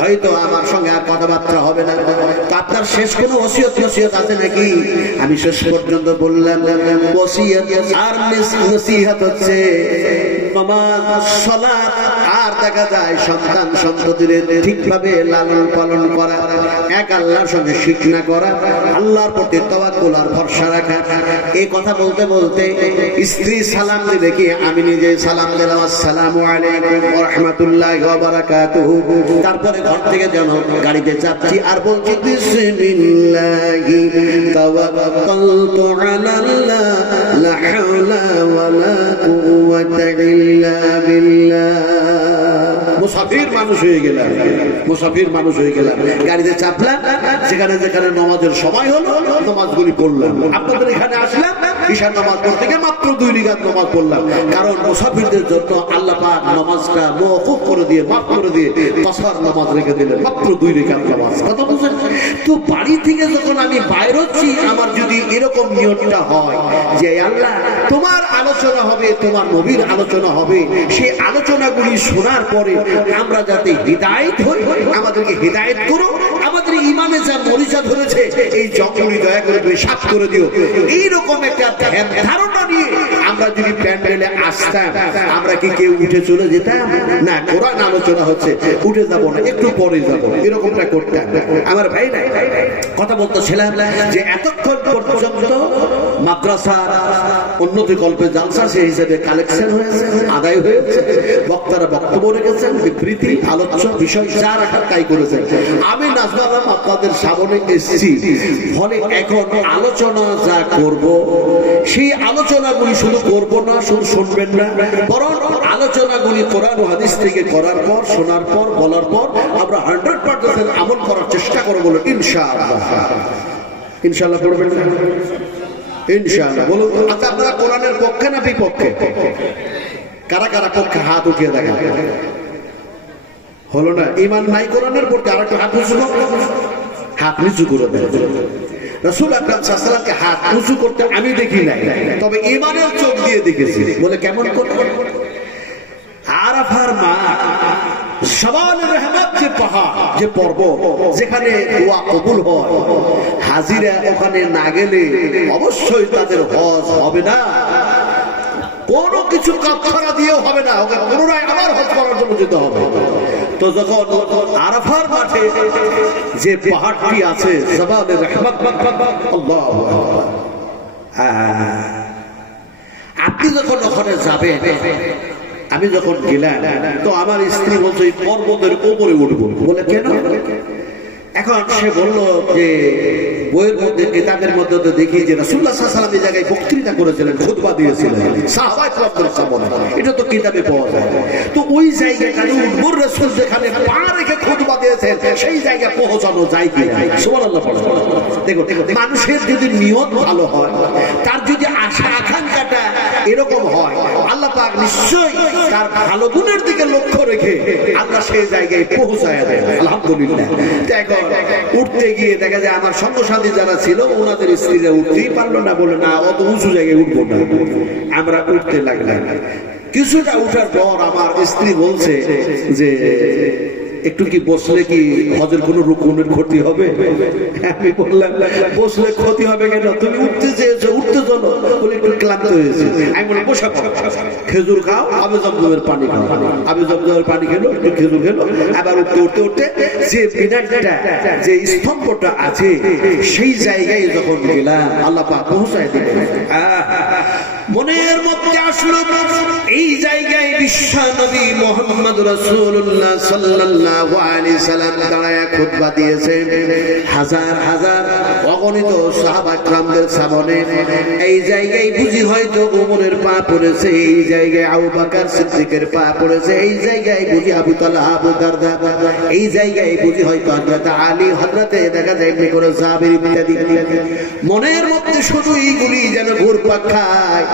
হয়তো আমার সঙ্গে আর কথাবার্তা হবে না, তো আপনার শেষ কোনো ওসিয়ত নসিহত আছে নাকি? আমি শেষ পর্যন্ত বললাম, ওসিয়ত আর নসিহত হচ্ছে নামাজ, সালাত, আর দেখা যায় সন্তান সন্ততিদের ঠিকভাবে লালন পালন করা, এক আল্লাহর সঙ্গে শিরক না করা, আল্লাহর প্রতি তাওয়াক্কুল আর ভরসা রাখা। এই কথা বলতে বলতে স্ত্রী সালাম দিলে কি আমি নিজে সালাম দিলাম, আসসালামু আলাইকুম ওয়া রাহমাতুল্লাহি ওয়া বারাকাতুহু। তারপরে ঘর থেকে যেন গাড়িতে যাচ্ছি আর বলছি বিসমিল্লাহি তাওয়াক্কালতু আলাল্লাহ লা হাওলা ওয়া লা কুওয়াতা ইল্লা বিল্লাহ। মুসাফির মানুষ হয়ে গেলাম, মুসাফির মানুষ হয়ে গেলাম, গাড়িতে চাপলাম, যেখানে যেখানে নামাজের সময় হলো নামাজগুলি পড়লাম। আপনাদের এখানে আসলাম, ঈশার নামাজ পড়তে গিয়ে মাত্র 2 রাকাত নামাজ পড়লাম, কারণ মুসাফিরদের জন্য আল্লাহ পাক নামাজটা মওকুফ করে দিয়ে, মাফ করে দিয়ে কসর নামাজ রেখে দিলেন, মাত্র 2 রাকাত নামাজ। কথা বুঝছেন? তো বাড়ি থেকে যখন আমি বাইর হচ্ছি, আমার যদি এরকম নিয়তটা হয় যে আল্লাহ তোমার আলোচনা হবে, তোমার নবীর আলোচনা হবে, সেই আলোচনাগুলি শোনার পরে আমরা যাতে হিদায়াত হই, আমাদেরকে হিদায়াত করো, আমাদের ইমানে যা মরিচা ধরেছে এই জঙ্গলি দয়া করে তুমি সাফ করে দিও, এইরকম একটা ধ্যান ধারণা নিয়ে আমরা যদি প্যান্ডেলে আসতাম, আমরা কি কেউ উঠে চলে যেতাম? না, কোরআন আলোচনা হচ্ছে, উঠে যাবো না, একটু পরে যাবো, এরকমটা করতাম। আমার ভাই না কথা বলতেছিলাম যে এতক্ষণ পর্যন্ত মাদ্রাসার উন্নতি কল্পে জালসা সেই হিসেবে কালেকশন হয়েছে, আদায় হয়েছে, বক্তারা বক্তব্য রেখেছেন, বিবৃতি আলোচ্য বিষয় যা রাখার তাই করেছেন। আমি নাজমালাম আপনাদের সামনে এসেছি, ফলে এখন আলোচনা যা করব সেই আলোচনাগুলি শুধু করব না, শুধু শুনবেন না, বরং আলোচনাগুলি কোরআন ও হাদিস থেকে করার পর, শোনার পর, বলার পর আমরা 100% আমল করার চেষ্টা করব বলে ইনশাআল্লাহ। ইনশাআল্লাহ পড়বেন না? ইনশাআল্লাহ বলুন। আচ্ছা, আপনারা কোরআনের পক্ষে না বিপক্ষে? কারা কারা পক্ষে হাত উঠিয়ে দেখেন। হলো না? ঈমান নাই কোরআনের পক্ষে, আর একটা হাত উঁচু করো, হাত নিচু করে দেন। রাসূল আকরাম সাল্লাল্লাহু আলাইহি ওয়াসাল্লামকে হাত উঁচু করতে আমি দেখি নাই, তবে ঈমানের চোখ দিয়ে দেখেছি। বলে কেমন করে? আরাফার মা জাবালে রহমত যে পাহাড়, যে পর্বত, যেখানে দোয়া কবুল হয়, হাজিরা ওখানে না গেলে অবশ্যই তাদের হজ হবে না। কোনো কিছু কাফারা দিয়েও হবে না, ওকে পুনরায় আবার হজ করার জন্য যেতে হবে। তো যখন আরাফার মাঠে যে পাহাড়টি আছে জাবালে রহমত, আল্লাহু আকবার, আপনি যখন ওখানে যাবেন, আমি যখন গেলাম তো আমার স্ত্রী বলছে এই পর্বতের উপরে উঠবো। বলে কেন? এখন সে বললো যে বইয়ের মধ্যে, কিতাবের মধ্যে তো দেখি যে রাসূলুল্লাহ সাল্লাল্লাহু আলাইহি ওয়াসাল্লাম এই জায়গায় বক্তৃতা করেছিলেন, খুতবা দিয়েছিলেন সাহাবায়ে কেরামদের সামনে, এটা তো কিতাবে পাওয়া যায়। তো ওই জায়গাটাতে উঠবো, রাসূল যেখানে পা রেখে খুতবা দিয়েছেন সেই জায়গায় পৌঁছানো যায় কি? সুবহানাল্লাহ। দেখো মানুষের যদি নিয়ত ভালো হয়, তার যদি আশা আকাঙ্ক্ষাটা এরকম হয়, আল্লাহ পাক নিশ্চয়ই তার ভালো গুণের দিকে লক্ষ্য রেখে আল্লাহ সেই জায়গায় পৌঁছায় দেন। আলহামদুলিল্লাহ। দেখো উঠতে গিয়ে দেখা যায় আমার সঙ্গ সাথী যারা ছিল ওনাদের স্ত্রীরা উঠতেই পারলো না, বলে না অত উঁচু জায়গায় উঠবো না। আমরা উঠতে লাগলাম, কিছুটা উঠার পর আমার স্ত্রী বলছে যে একটু কি বসলে কি হজের কোন রুকুনের ক্ষতি হবে? আমি বললাম বসলে ক্ষতি হবে কেন, তুমি উঠতে চেয়েছো, উঠতে চলো। বলে একটু ক্লান্ত হয়েছে। আমি বলি বসা, খেজুর খাও, আবে জমজমের পানি খাও। আবে জমজমের পানি খেলো, একটু খেজুর খেলো। আবার উঠতে উঠতে উঠতে যে মিনারটা, যে স্তম্ভটা আছে সেই জায়গায় যখন গেলাম, আল্লাহ পাক পৌঁছায় দিলেন। মনের মধ্যে আসলো এই জায়গায় বিশ্ব নবী মুহাম্মদ রাসূলুল্লাহ সাল্লাল্লাহু আলাইহি সাল্লাম দাঁড়ায় খুতবা দিয়েছেন। হাজার হাজার অগণিত সাহাবা کرامদের সামনে এই জায়গায় বুঝি হয়তো ওমরের পা পড়েছে, এই জায়গায় আবু বকর সিদ্দিকের পা পড়েছে, এই জায়গায় বুঝি আবু তালহা, আবু দারদা, এই জায়গায় বুঝি হয়তো হযরত আলী, হযরতে দেখা যায় এমনি করে সাহাবী ইত্যাদি। মনের মধ্যে শুধু এইগুলি যেন ঘুরপাক খায়।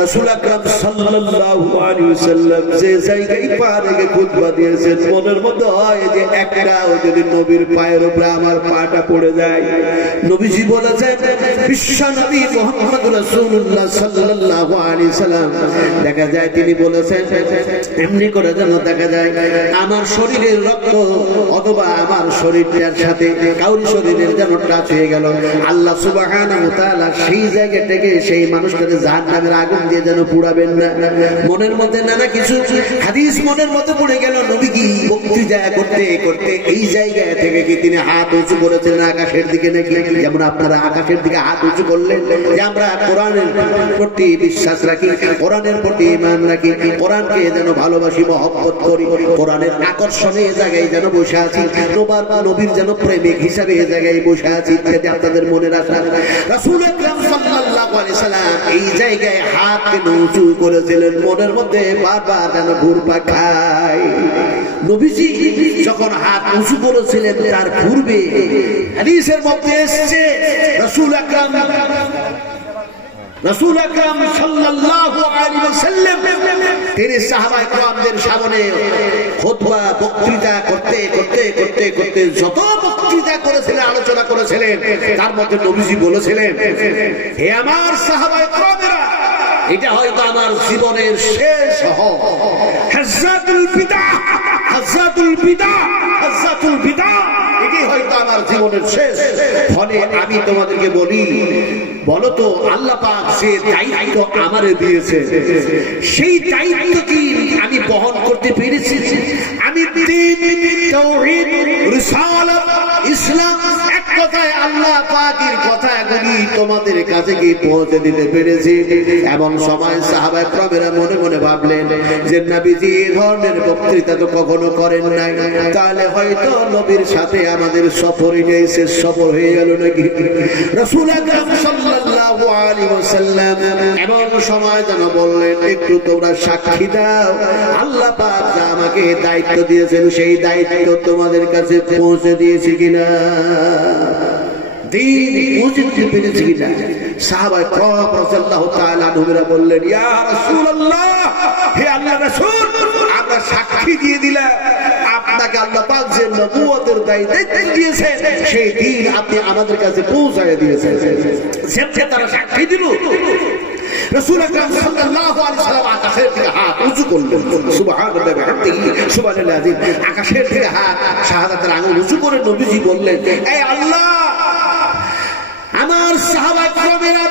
রাসূল আকরাম সাল্লাল্লাহু আলাইহি ওয়াসাল্লাম যে জায়গায় পা রেখে খুতবা দিয়েছেন, মনের মধ্যে হয় যে একটাও যদি নবীর পায়ের উপরে আমার পাটা পড়ে যায়। নবীজি বলেছেন, বিশ্ব নবী মুহাম্মদ রাসূলুল্লাহ সাল্লাল্লাহু আলাইহি সাল্লাম দেখা যায় তিনি বলেছেন এমনি করে যেন দেখা যায় আমার শরীরের রক্ত অথবা আমার শরীরটার সাথে কাউরি শরীরের যেন টাচ হয়ে গেল, আল্লাহ সুবহানাহু ওয়া তাআলা সেই জায়গা থেকে সেই মানুষটাকে জাহান্নামের আগুন দিয়ে যেন পুড়াবেন না। মনের মধ্যে নানা কিছু হাদিস মনের মধ্যে পড়ে গেল। নবী কি বক্তৃতা করতে করতে এই জায়গা থেকে কি তিনি হাত উঁচু করেছিলেন আকাশের দিকে নাকি? যেমন আপনারা আকাশের দিকে হাত উঁচু করলেন যে আমরা কোরআনের প্রতি বিশ্বাস রাখি, কোরআনের প্রতি ঈমান রাখি, কোরআনকে যেন ভালোবাসি, মহব্বত করি, কোরআনের আকর্ষণে এই জায়গায় যেন বসে আছি, নবীর যেন প্রেমিক হিসাবে এই জায়গায় বসে আছি, ইত্যাদি আপনাদের মনের আশা। রাসূল আকরাম সাল্লাল্লাহু আলাইহি সাল্লাম এই জায়গায় হাত কেন উঁচু করেছিলেন? মনের মধ্যে বারবার যেন ঘুরপাক খায়। নবীজি যখন হাত উঁচু করেছিলেন তার পূর্বে হাদিসের মধ্যে এসেছে রাসূল আকরাম সাল্লাল্লাহু আলাইহি ওয়াসাল্লাম তিনি সাহাবায়ে কেরামদের সামনে খুতবা বক্তৃতা করতে করতে করতে করতে যত বক্তৃতা করেছিলেন, আলোচনা করেছিলেন, তার মধ্যে নবীজি বলেছিলেন, হে আমার সাহাবায়ে কেরামেরা, এটা হয়তো আমার জীবনের শেষ হজ। হাজ্জাতুল বিদা, হাজ্জাতুল বিদা, হাজ্জাতুল বিদা, এটাই হয়তো আমার জীবনের শেষ। ফলে আমি তোমাদেরকে বলি, বলো তো আল্লাহ পাক যে দায়িত্ব আমারে দিয়েছে সেই দায়িত্ব কি আমি বহন করতে পেরেছি? আমি দ্বীন, তাওহীদ, রিসালাত, ইসলাম, এক কথায় আল্লাহ পাকের কথাগুলি তোমাদের কাছে কি পৌঁছে দিতে পেরেছি? এমন সময় সাহাবায়ে কেরামেরা মনে মনে ভাবলেন যে নবীজি এই ধরনের বক্তৃতা তো কখনো করেন নাই, তাহলে হয়তো নবীর সাথে আমাদের সফরই নেই, শেষ সফর হয়ে গেল নাকি? রাসূল আকরাম সাল্লাল্লাহু আলাইহি ওয়াসাল্লাম এমন সময় যেন বললেন, একটু তোমরা সাক্ষী দাও আল্লাহ পাক যা আমাকে দায়িত্ব দিয়েছেন সেই দায়িত্ব তোমাদের কাছে পৌঁছে দিয়েছি কিনা, দ্বীন পৌঁছে পেরেছি কিনা? সাহাবায়ে কেরাম রাদিয়াল্লাহু তাআলা আনহুরা বললেন, ইয়া রাসূলুল্লাহ, হে আল্লাহর রাসূল, আমরা সাক্ষী দিয়ে দিলাম আপনাকে আল্লাহ পাক যে নবুয়তের দায়িত্ব দিয়েছেন সেই দ্বীন আপনি আমাদের কাছে পৌঁছায় দিয়েছেন। সেটা তারা সাক্ষী দিল। রাসূল আকরাম সাল্লাল্লাহু আলাইহি ওয়াসাল্লাম আকাশের দিকে হাত উঁচু করলেন, সুবহানাল্লাহি ওয়া বিহামদিহি সুবহানাল্লাহি আযীম। আকাশের দিকে হাত, শাহাদাতের আঙ্গুল উঁচু করে নবীজি বললেন, এই আল্লাহ, আমার সাহাবা کرامরা,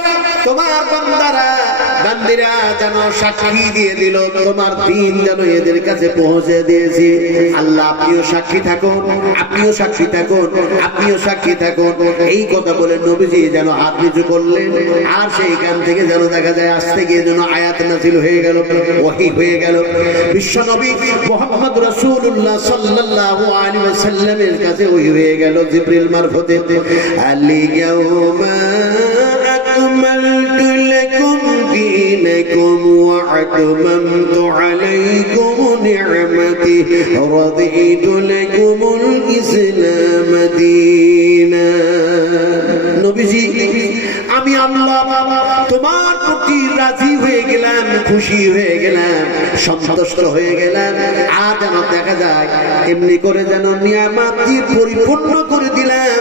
তোমার বান্দারা বান্দিরা যেন সাক্ষী দিয়ে দিল, তোমার দ্বীন যেন এদের কাছে পৌঁছে দিয়েছি। আল্লাহ আপনিও সাক্ষী থাকুন, আপনিও সাক্ষী থাকুন, আপনিও সাক্ষী থাকুন। এই কথা বলে নবীজি যেন হাত নিচু করলেন, আর সেইখান থেকে যেন দেখা যায় আস্তে গিয়ে যেন আয়াত নাযিল হয়ে গেল, ওহী হয়ে গেল। বিশ্ব নবী মুহাম্মদ রাসূলুল্লাহ সাল্লাল্লাহু আলাইহি ওয়াসাল্লামের কাছে ওহী হয়ে গেল জিবরিল মারফতে। আল-ইয়াউমা আকমালতু লাকুম দীনাকুম ওয়া আতমামতু আলাইকুম নি'মাতি ওয়া রাদিতু লাকুমুল ইসলাম দীনান। নবীজি, আমি আল্লাহ তোমার প্রতি রাজি হয়ে গেলাম, খুশি হয়ে গেলাম, সন্তুষ্ট হয়ে গেলাম। আর যেন দেখা যায় এমনি করে যেন নিয়ামত দিয়ে পরিপূর্ণ করে দিলাম,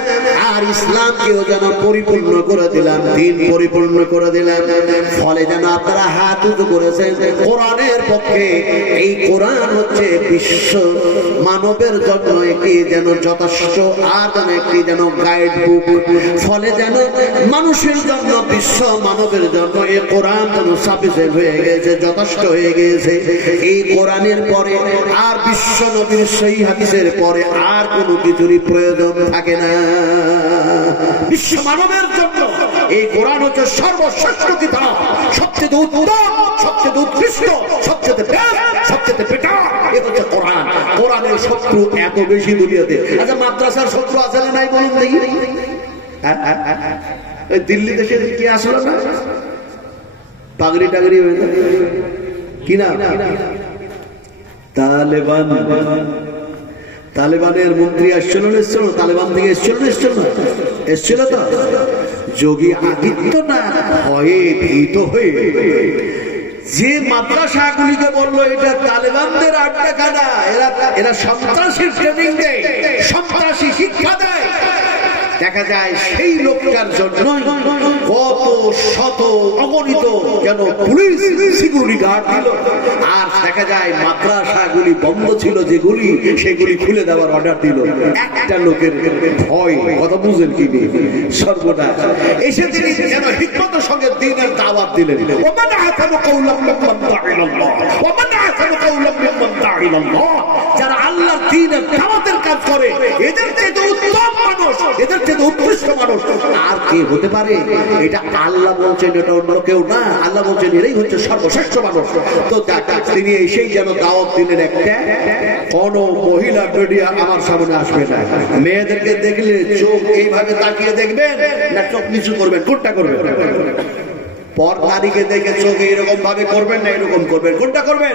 আর ইসলামকেও যেন পরিপূর্ণ করে দিলাম, দ্বীন পরিপূর্ণ করে দিলাম। ফলে যেন আপনারা হাত উঁচু করেছেন কোরআনের পক্ষে। এই কোরআন হচ্ছে বিশ্ব মানবের জন্য একটি যেন যথেষ্ট, আর যেন একটি যেন গাইড বুক। ফলে যেন মানুষের জন্য, বিশ্ব মানবের জন্য এই কোরআন যেন সাফিসিয়েন্ট হয়ে গেছে, যথেষ্ট হয়ে গেছে। এই কোরআনের পরে আর বিশ্ব নবীর সহিহ হাদিসের পরে আর কোনো কিছুরই প্রয়োজন থাকে না। বিশ্ব মানবের জন্য এই কোরআন হচ্ছে সর্বশ্রেষ্ঠ কিতাব, সবচেয়ে উত্তম, সবচেয়ে উৎকৃষ্ট, সবচেয়ে বেস্ট, সবচেয়ে বেটার। এই হচ্ছে কোরআন। কোরআনের শত্রু এত বেশি দুনিয়াতে। আচ্ছা, মাদ্রাসার শত্রু আছে না নাই বলুন দেখি? দিল্লি দেশে কি আসলো না, পাগড়ি টাগড়ি হয়ে যায় কিনা, তালেবান, তালেবানের মন্ত্রী আসছিল না, এসছিল? তালেবান থেকে এসছিল না, এসছিল না? এসছিল তো। যোগী আদিত্যনাথ ভয়ে ভীত হয়ে যে মাদ্রাসাগুলিকে বললো এটা তালেবানদের আড্ডাখানা, এরা সন্ত্রাসী ট্রেনিং দেয়, সন্ত্রাসী শিক্ষা দেয়। দেখা যায় সেই লোকটার জন্য কত শত অগণিত যেন পুলিশ সিকিউরিটি গার্ড দিল। আর দেখা যায় মাদ্রাসাগুলি বন্ধ ছিল যেগুলি, সেগুলি খুলে দেওয়ার অর্ডার দিল একটা লোকের ভয়। কথা বুঝেন কি? সর্বনাশ। এসে তিনি যেন হিকমতের সঙ্গে দ্বীনের দাওয়াত দিলেন। ওমান আতামু কাওলাম মিম্মান দা'iলাল্লাহ, ওমান আতামু কাওলাম মিম্মান দা'iলাল্লাহ। যারা আল্লাহর দ্বীনের দাওয়াতের কাজ করে, এদের চেয়ে উত্তম মানুষ, এদের চেয়ে উৎকৃষ্ট মানুষ আর কে হতে পারে? এটা আল্লাহ বলছেন, এটা অন্য কেউ না। আল্লাহ বলছেন এরাই হচ্ছে সর্বশ্রেষ্ঠ মানুষ। তো তিনি এসেই যেন দাওয়াত দিলেন একটা, কোন মহিলা মিডিয়া আমার সামনে আসবে না। মেয়েদেরকে দেখলে চোখ এইভাবে তাকিয়ে দেখবেন না চোখ নিচু করবেন? কোনটা করবেন? পর নারীকে দেখে চোখ এরকম ভাবে করবেন না এরকম করবেন? কোনটা করবেন?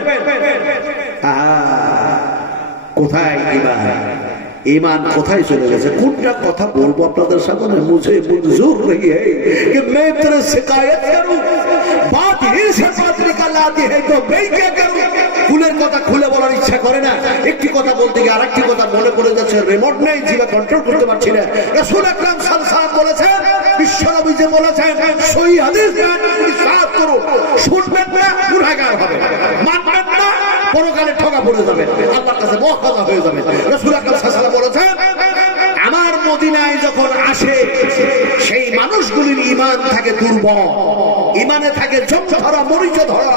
কোথায় ইমান? ईमान কোথায় চলে গেছে? কোনটা কথা বলবো আপনাদের সামনে? मुझे मंजूर नहीं है कि मैं तेरे शिकायत करूं, बात ही से बात निकल आती है तो मैं क्या करूं? ফুলের কথা খুলে বলার ইচ্ছা করে না, একটি কথা বলতে গিয়ে আরেকটি কথা মনে পড়ে যাচ্ছে, রিমোট নেই, জিভে কন্ট্রোল করতে পারছি না। রাসূল আকরাম সাল্লাল্লাহু আলাইহি ওয়াসাল্লাম বলেছেন, বিশ্বনবী যে বলেছেন সহিহ হাদিস বিশ্বাস করো, শুনবেন না গুনাহগার হবে, মানবেন না পরকালে ঠকা পড়ে যাবে, আল্লাহর কাছে মহ্কাজা হয়ে যাবে। রাসূল আকরাম সাল্লাল্লাহু আলাইহি ওয়াসাল্লাম বলেছেন, আমার মদিনায় যখন আসে সেই মানুষগুলির ঈমান থাকে দুর্বল, ঈমানে থাকে জং ধরা, মরিচ ধরা,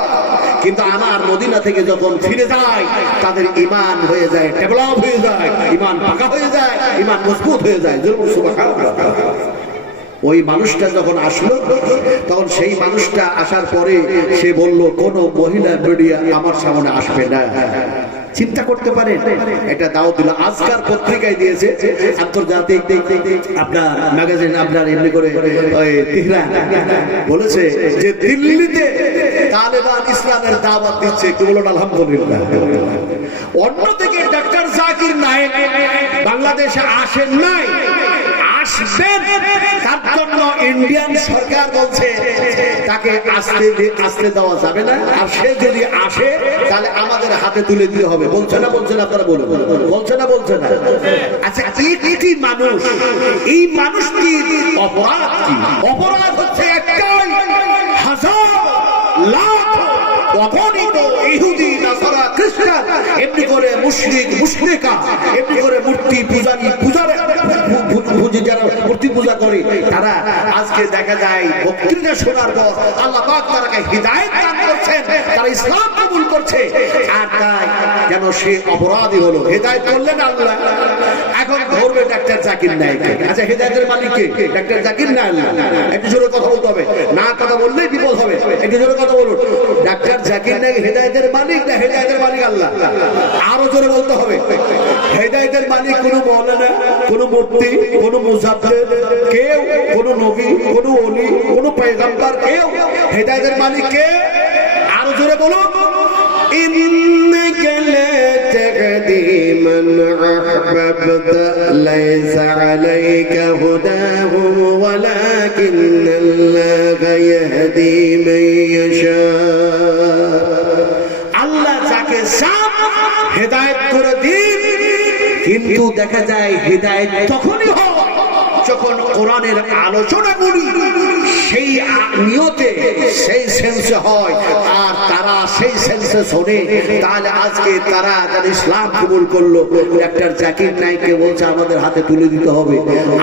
কিন্তু আমার মদিনা থেকে যখন ফিরে যায় তাদের ঈমান হয়ে যায়, ডেভেলপ হয়ে যায়, ঈমান পাকা হয়ে যায়, ঈমান মজবুত হয়ে যায়। সুবহানাল্লাহ। ওই মানুষটা যখন আসলো তখন সেই মানুষটা আসার পরে সে বলল, কোন মহিলা মিডিয়া আমার সামনে আসবে না। চিন্তা করতে পারেন, এটা দাওয়াত দিল। আজকার পত্রিকায় দিয়েছে, আন্তর্জাতিক আপনার ম্যাগাজিন, আপনার এমনি করে তেহরান বলেছে যে দিল্লিতে তালেবান ইসলামের দাওয়াত দিচ্ছে। কি বলুন আলহামদুলিল্লাহ। অন্যদিকে ডক্টর জাকির নায়েক বাংলাদেশে আসেন নাই, আসবেন, তার জন্য ইন্ডিয়ান সরকার বলছে তাকে আসতে দেওয়া যাবে না, আর সে যদি আসে তাহলে আমাদের হাতে তুলে দিতে হবে। বলছে না? বলছে না? আপনারা বলুন, বলছে না? বলছে না? আচ্ছা, একটি মানুষ, এই মানুষটির অপরাধ কি? অপরাধ হচ্ছে একটাই, হাজার লাখ অগণিত ইহুদি নাসারা খ্রিস্টান এমনি করে মুশরিক মুশরিকা এমনি করে মূর্তি পূজারী যারা মূর্তি পূজা করে তারা আজকে দেখা যায় বক্তৃতা শোনার পর আল্লাহ পাক তারাকে হিদায়াত দান করছেন, তারা ইসলাম কবুল করছে। আর তাই যেন সে অপরাধী হলো, হিদায়াত করলেন আল্লাহ, এখন ধরবে ডাক্তার জাকির নায়েককে। আচ্ছা, হিদায়াতের মালিক কে? ডাক্তার জাকির না আল্লাহ? একটু জোরে কথা বলতে হবে, না কথা বললেই বিপদ হবে। একটু জোরে কথা বলুন, ডাক্তার জাকির নায়েক হিদায়াতের মালিক না হিদায়াতের মালিক আল্লাহ? আরো জোরে বলতে হবে। হিদায়াতের মালিক কোনো মাওলানা, কোনো মুফতি, কোনো মুজাদ্দিদ, কেউ কোনো নবী, কোনো ওলি, কোনো পয়গম্বর, কেউ। হিদায়াতের মালিক কে? আরো জোরে বলুন। ইন্নাকা লা তাহদি মান আহবাবতা লাইসা আলাইকা হুদাহুম ওয়ালাকিন্নাল্লাহা ইয়াহদি মান ইয়াশা। আল্লাহ যাকে চান হেদায়েত করে দিন, কিন্তু দেখা যায় হেদায়েত তখনই হয় যখন কোরআনের আলোচনাগুলি সেই নিয়তে সেই সেন্সে হয়, আর তারা সেই সেন্সে শোনে। তাহলে আজকে তারা যারা ইসলাম কবুল করলো, ডাক্তার জাকির নায়েককে বলছে আমাদের হাতে তুলে দিতে হবে।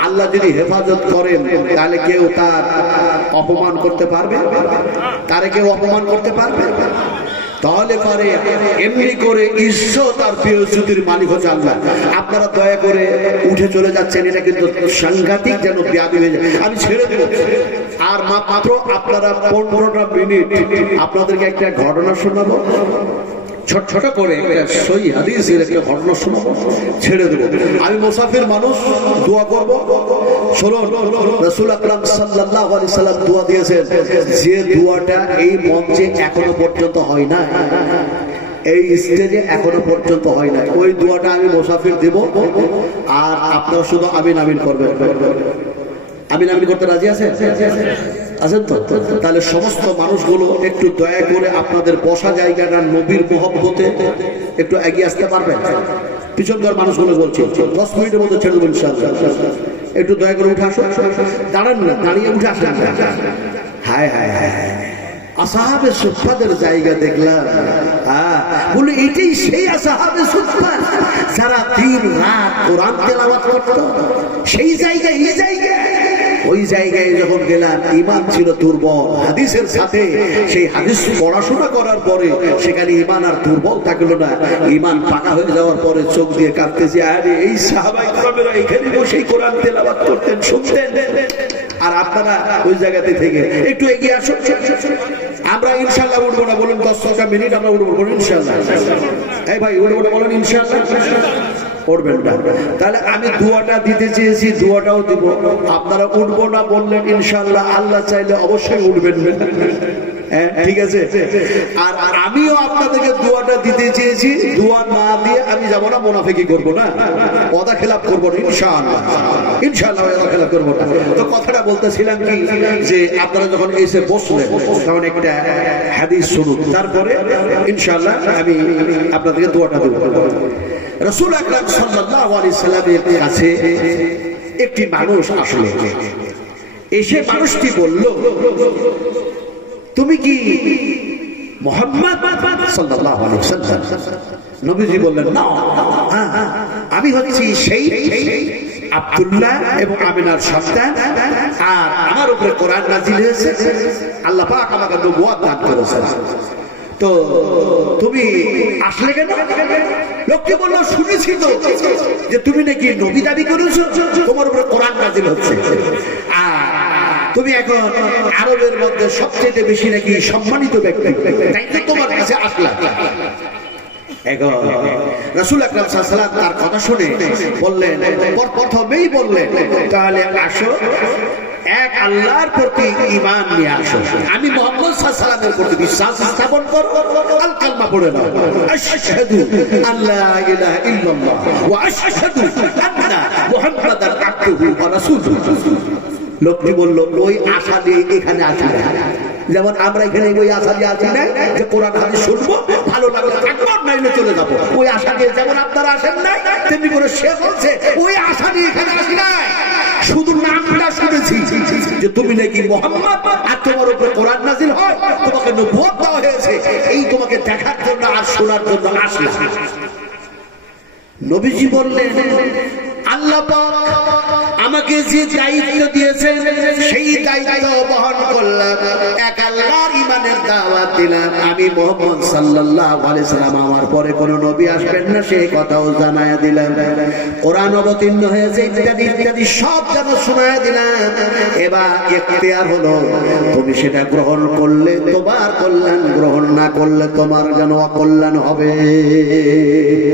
আল্লাহ যদি হেফাজত করেন তাহলে কেউ তার অপমান করতে পারবে? তারে কেউ অপমান করতে পারবে? তাহলে পারে এমনি করে ঈশ্বর তার প্রিয়জ্যোতির মালিক হচ্ছে আল্লাহ। আপনারা দয়া করে উঠে চলে যাচ্ছেন, এটা কিন্তু সাংঘাতিক যেন ব্যাধি হয়ে যায়। আমি ছেড়ে দেব, আর মাত্র আপনারা 15টা মিনিট আপনাদেরকে একটা ঘটনা শোনাবো, ছোট ছোট করে একটা সহি হাদিসের একটা ঘটনা শোনাবো, ছেড়ে দেবো। আমি মুসাফির মানুষ, দোয়া করবো। শুনুন, রাসূল আকরাম সাল্লাল্লাহু আলাইহি সাল্লাম দোয়া দিয়েছেন, যে দোয়াটা এই মঞ্চে এখনো পর্যন্ত হয় না, এই স্টেজে এখনো পর্যন্ত হয় না, ওই দোয়াটা আমি মুসাফির দেব, আর আপনারা শুধু আমিন আমিন করবেন। আমিন আমিন করতে রাজি আছেন? আছেন তো? তাহলে সমস্ত মানুষগুলো একটু দয়া করে আপনাদের বসা জায়গাটা নবীর মহব্বতে একটু এগিয়ে আসতে পারবেন? পিছনকার মানুষগুলো বলছি 10 মিনিটের মধ্যে ছেড়ে দেবেন ইনশাআল্লাহ। একটু দয়া করে উঠে আসুন, দাঁড়ান না, দাঁড়িয়ে উঠে আসেন। হায় হায় হায়, আসহাবে সুফফাদের জায়গা দেখলাম। বলে এটাই সেই আসহাবে সুফফা যারা দিন রাত কোরআন তেলাওয়াত করত। সেই জায়গায়, এই জায়গায়, ওই জায়গায় যখন গেলাম ঈমান ছিল দুর্বল। হাদিসের সাথে সেই হাদিস পড়াশোনা করার পরে সেখানে ঈমান আর দুর্বল থাকলো না। ঈমান পাকা হয়ে যাওয়ার পরে চোখ দিয়ে কাঁদতেছি, আরে এই সাহাবায়ে কেরামেরা এখানে বসেই কোরআন তেলাওয়াত করতেন, শুনতেন। আর আপনারা ওই জায়গাতে থেকে একটু এগিয়ে আসুন। আমরা ইনশাআল্লাহ উঠবো না, বলুন 10-12 মিনিট আমরা উঠবো, বলুন ইনশাআল্লাহ। এই ভাই উঠবো না, বলুন ইনশাআল্লাহ। উঠবেন না? তাহলে আমি দোয়াটা দিতে চেয়েছি, দোয়াটাও দিব। আপনারা উঠবো না বললেন ইনশাআল্লাহ, আল্লাহ চাইলে অবশ্যই উঠবেন। ঠিক আছে? আর আমিও আপনাদেরকে দোয়াটা দিতে চেয়েছি, দোয়া না দিয়ে আমি যাবো না, মুনাফিকি করবো না, ওয়াদা খেলাপ করবো না ইনশাআল্লাহ। ইনশাআল্লাহ ওয়াদা খেলাপ করবো না। তো কথাটা বলতেছিলাম কি, যে আপনারা যখন এসে বসলেন তখন একটা হাদিস শুনুন, তারপরে ইনশাআল্লাহ আমি আপনাদেরকে দোয়াটা দেব। রাসূল আকরাম সাল্লাল্লাহু আলাইহি সাল্লামের কাছে একটি মানুষ আসলো। এসে মানুষটি বলল, তুমি কি মুহাম্মদ সাল্লাল্লাহু আলাইহি ওয়াসাল্লাম? নবীজি বললেন, না, আমি হচ্ছি সেই আব্দুল্লাহ এবং আমিনার সন্তান, আর আমার উপরে কোরআন নাযিল হয়েছে, আল্লাহ পাক আমাকে নবুয়ত দান করেছেন। তো তুমি আসলে কেন? লোককে বলল, শুনেছি তো যে তুমি নাকি নবী দাবি করেছো, তোমার উপরে কোরআন নাযিল হচ্ছে, আর তুমি এখন আরবের মধ্যে সবচেয়ে বেশি নাকি সম্মানিত ব্যক্তি, তাই তো তোমার কাছে আসলাম। এখন রাসূল আকরাম সাল্লাল্লাহু আলাইহি ওয়াসাল্লাম তার কথা শুনে বললেন, প্রথমেই বললেন, তাহলে আসো এক আল্লাহর প্রতি ঈমান নিয়ে আসো, আমি মুহাম্মদ সাল্লাল্লাহু আলাইহি ওয়াসাল্লামের প্রতি বিশ্বাস স্থাপন করো, আল কালমা পড়ে নাও, আশহাদু আল্লা ইলাহা ইল্লাল্লাহ ওয়া আশহাদু আন্না মুহাম্মাদান আবদুহু ওয়া রাসূলুহু। লোকটি বলল, ওই আশা নিয়ে এখানে আসি না, যেমন আমরা এখানে ওই আশা দিয়ে আসি না যে কোরআন হাদিস শুনবো, ভালো লাগলে থাকবো, নাইলে চলে যাবো। ওই আশা নিয়ে যেমন আপনারা আসেন নাই, তেমনি করে সে বলছে ওই আশা নিয়ে এখানে আসি নাই, শুধু নামটা শুনেছি যে তুমি নাকি মুহাম্মদ, আর তোমার উপরে কোরআন নাযিল হয়, তোমাকে নবুয়ত শোনার জন্য আসলাম। নবীজি বললেন, আল্লাহ পাক আমাকে যে দায়িত্ব দিয়েছেন সেই দায়িত্ব বহন করলাম, এক আল্লাহর ঈমানের দাওয়াত দিলাম। আমি মুহাম্মদ সাল্লাল্লাহু আলাইহি সাল্লাম, আমার পরে কোন নবী আসবেন না সেই কথাও জানায়া দিলাম। কোরআন অবতীর্ণ হয়েছে ইত্যাদি ইত্যাদি সব যেন শোনায়া দিলাম। এবার ইখতিয়ার হলো, তুমি সেটা গ্রহণ করলে তোমার কল্যাণ, গ্রহণ না করলে তোমার যেন অকল্যাণ হবে।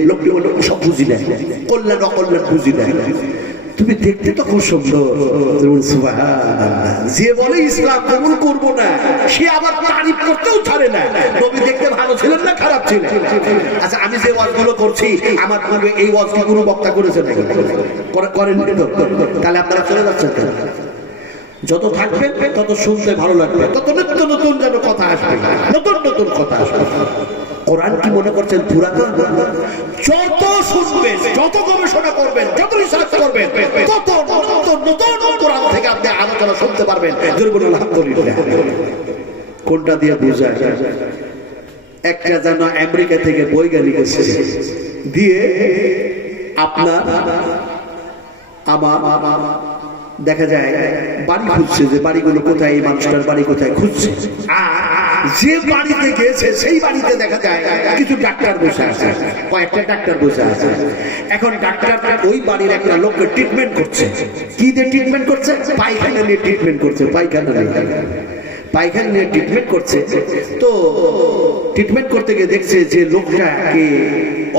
লোকটি বলল সব বুঝি না, কল্যাণ অকল্যাণ বুঝি না। তুমি দেখতে তো খুব সুন্দর। যে বলে ইসলাম কবুল করবো না সে আবার তারিফ করতেও ছাড়ে না। নবী দেখতে ভালো ছিলেন না খারাপ ছিলেন? আচ্ছা, আমি যে ওয়াজগুলো করছি আমার পূর্বে এই ওয়াজ কি কোনো বক্তা করেছে নাকি? করেন? তাহলে আপনারা চলে যাচ্ছেন। যত থাকবেন তত শুনতে ভালো লাগবে, তত নিত্য নতুন যেন কথা আসবে, নতুন নতুন কথা আসবে। কোরআন কি মনে করছেন পুরাতন? যত শুনবেন, যত গবেষণা করবেন, যত রিসার্চ করবেন, তত নতুন নতুন কোরআন থেকে আপনি আলোচনা শুনতে পারবেন। আলহামদুলিল্লাহ। কোনটা দিয়ে বোঝায়? একটা যেন আমেরিকা থেকে বৈজ্ঞানিক এসে দিয়ে আপনার আমার দেখা যায় বাড়ি খুঁজছে, যে বাড়িগুলো কোথায়, এই মানুষটার বাড়ি কোথায় খুঁজছে। আর যে বাড়িতে গেছে সেই বাড়িতে দেখা যায় কিছু ডাক্তার বসে আছে, কয়েকটা ডাক্তার বসে আছে। এখন ডাক্তার ওই বাড়ির একটা লোককে ট্রিটমেন্ট করছে। কি দিয়ে ট্রিটমেন্ট করছে? পায়খানা নিয়ে ট্রিটমেন্ট করছে। পায়খানা নিয়ে ট্রিটমেন্ট করছে। তো ট্রিটমেন্ট করতে গিয়ে দেখছে যে লোকটাকে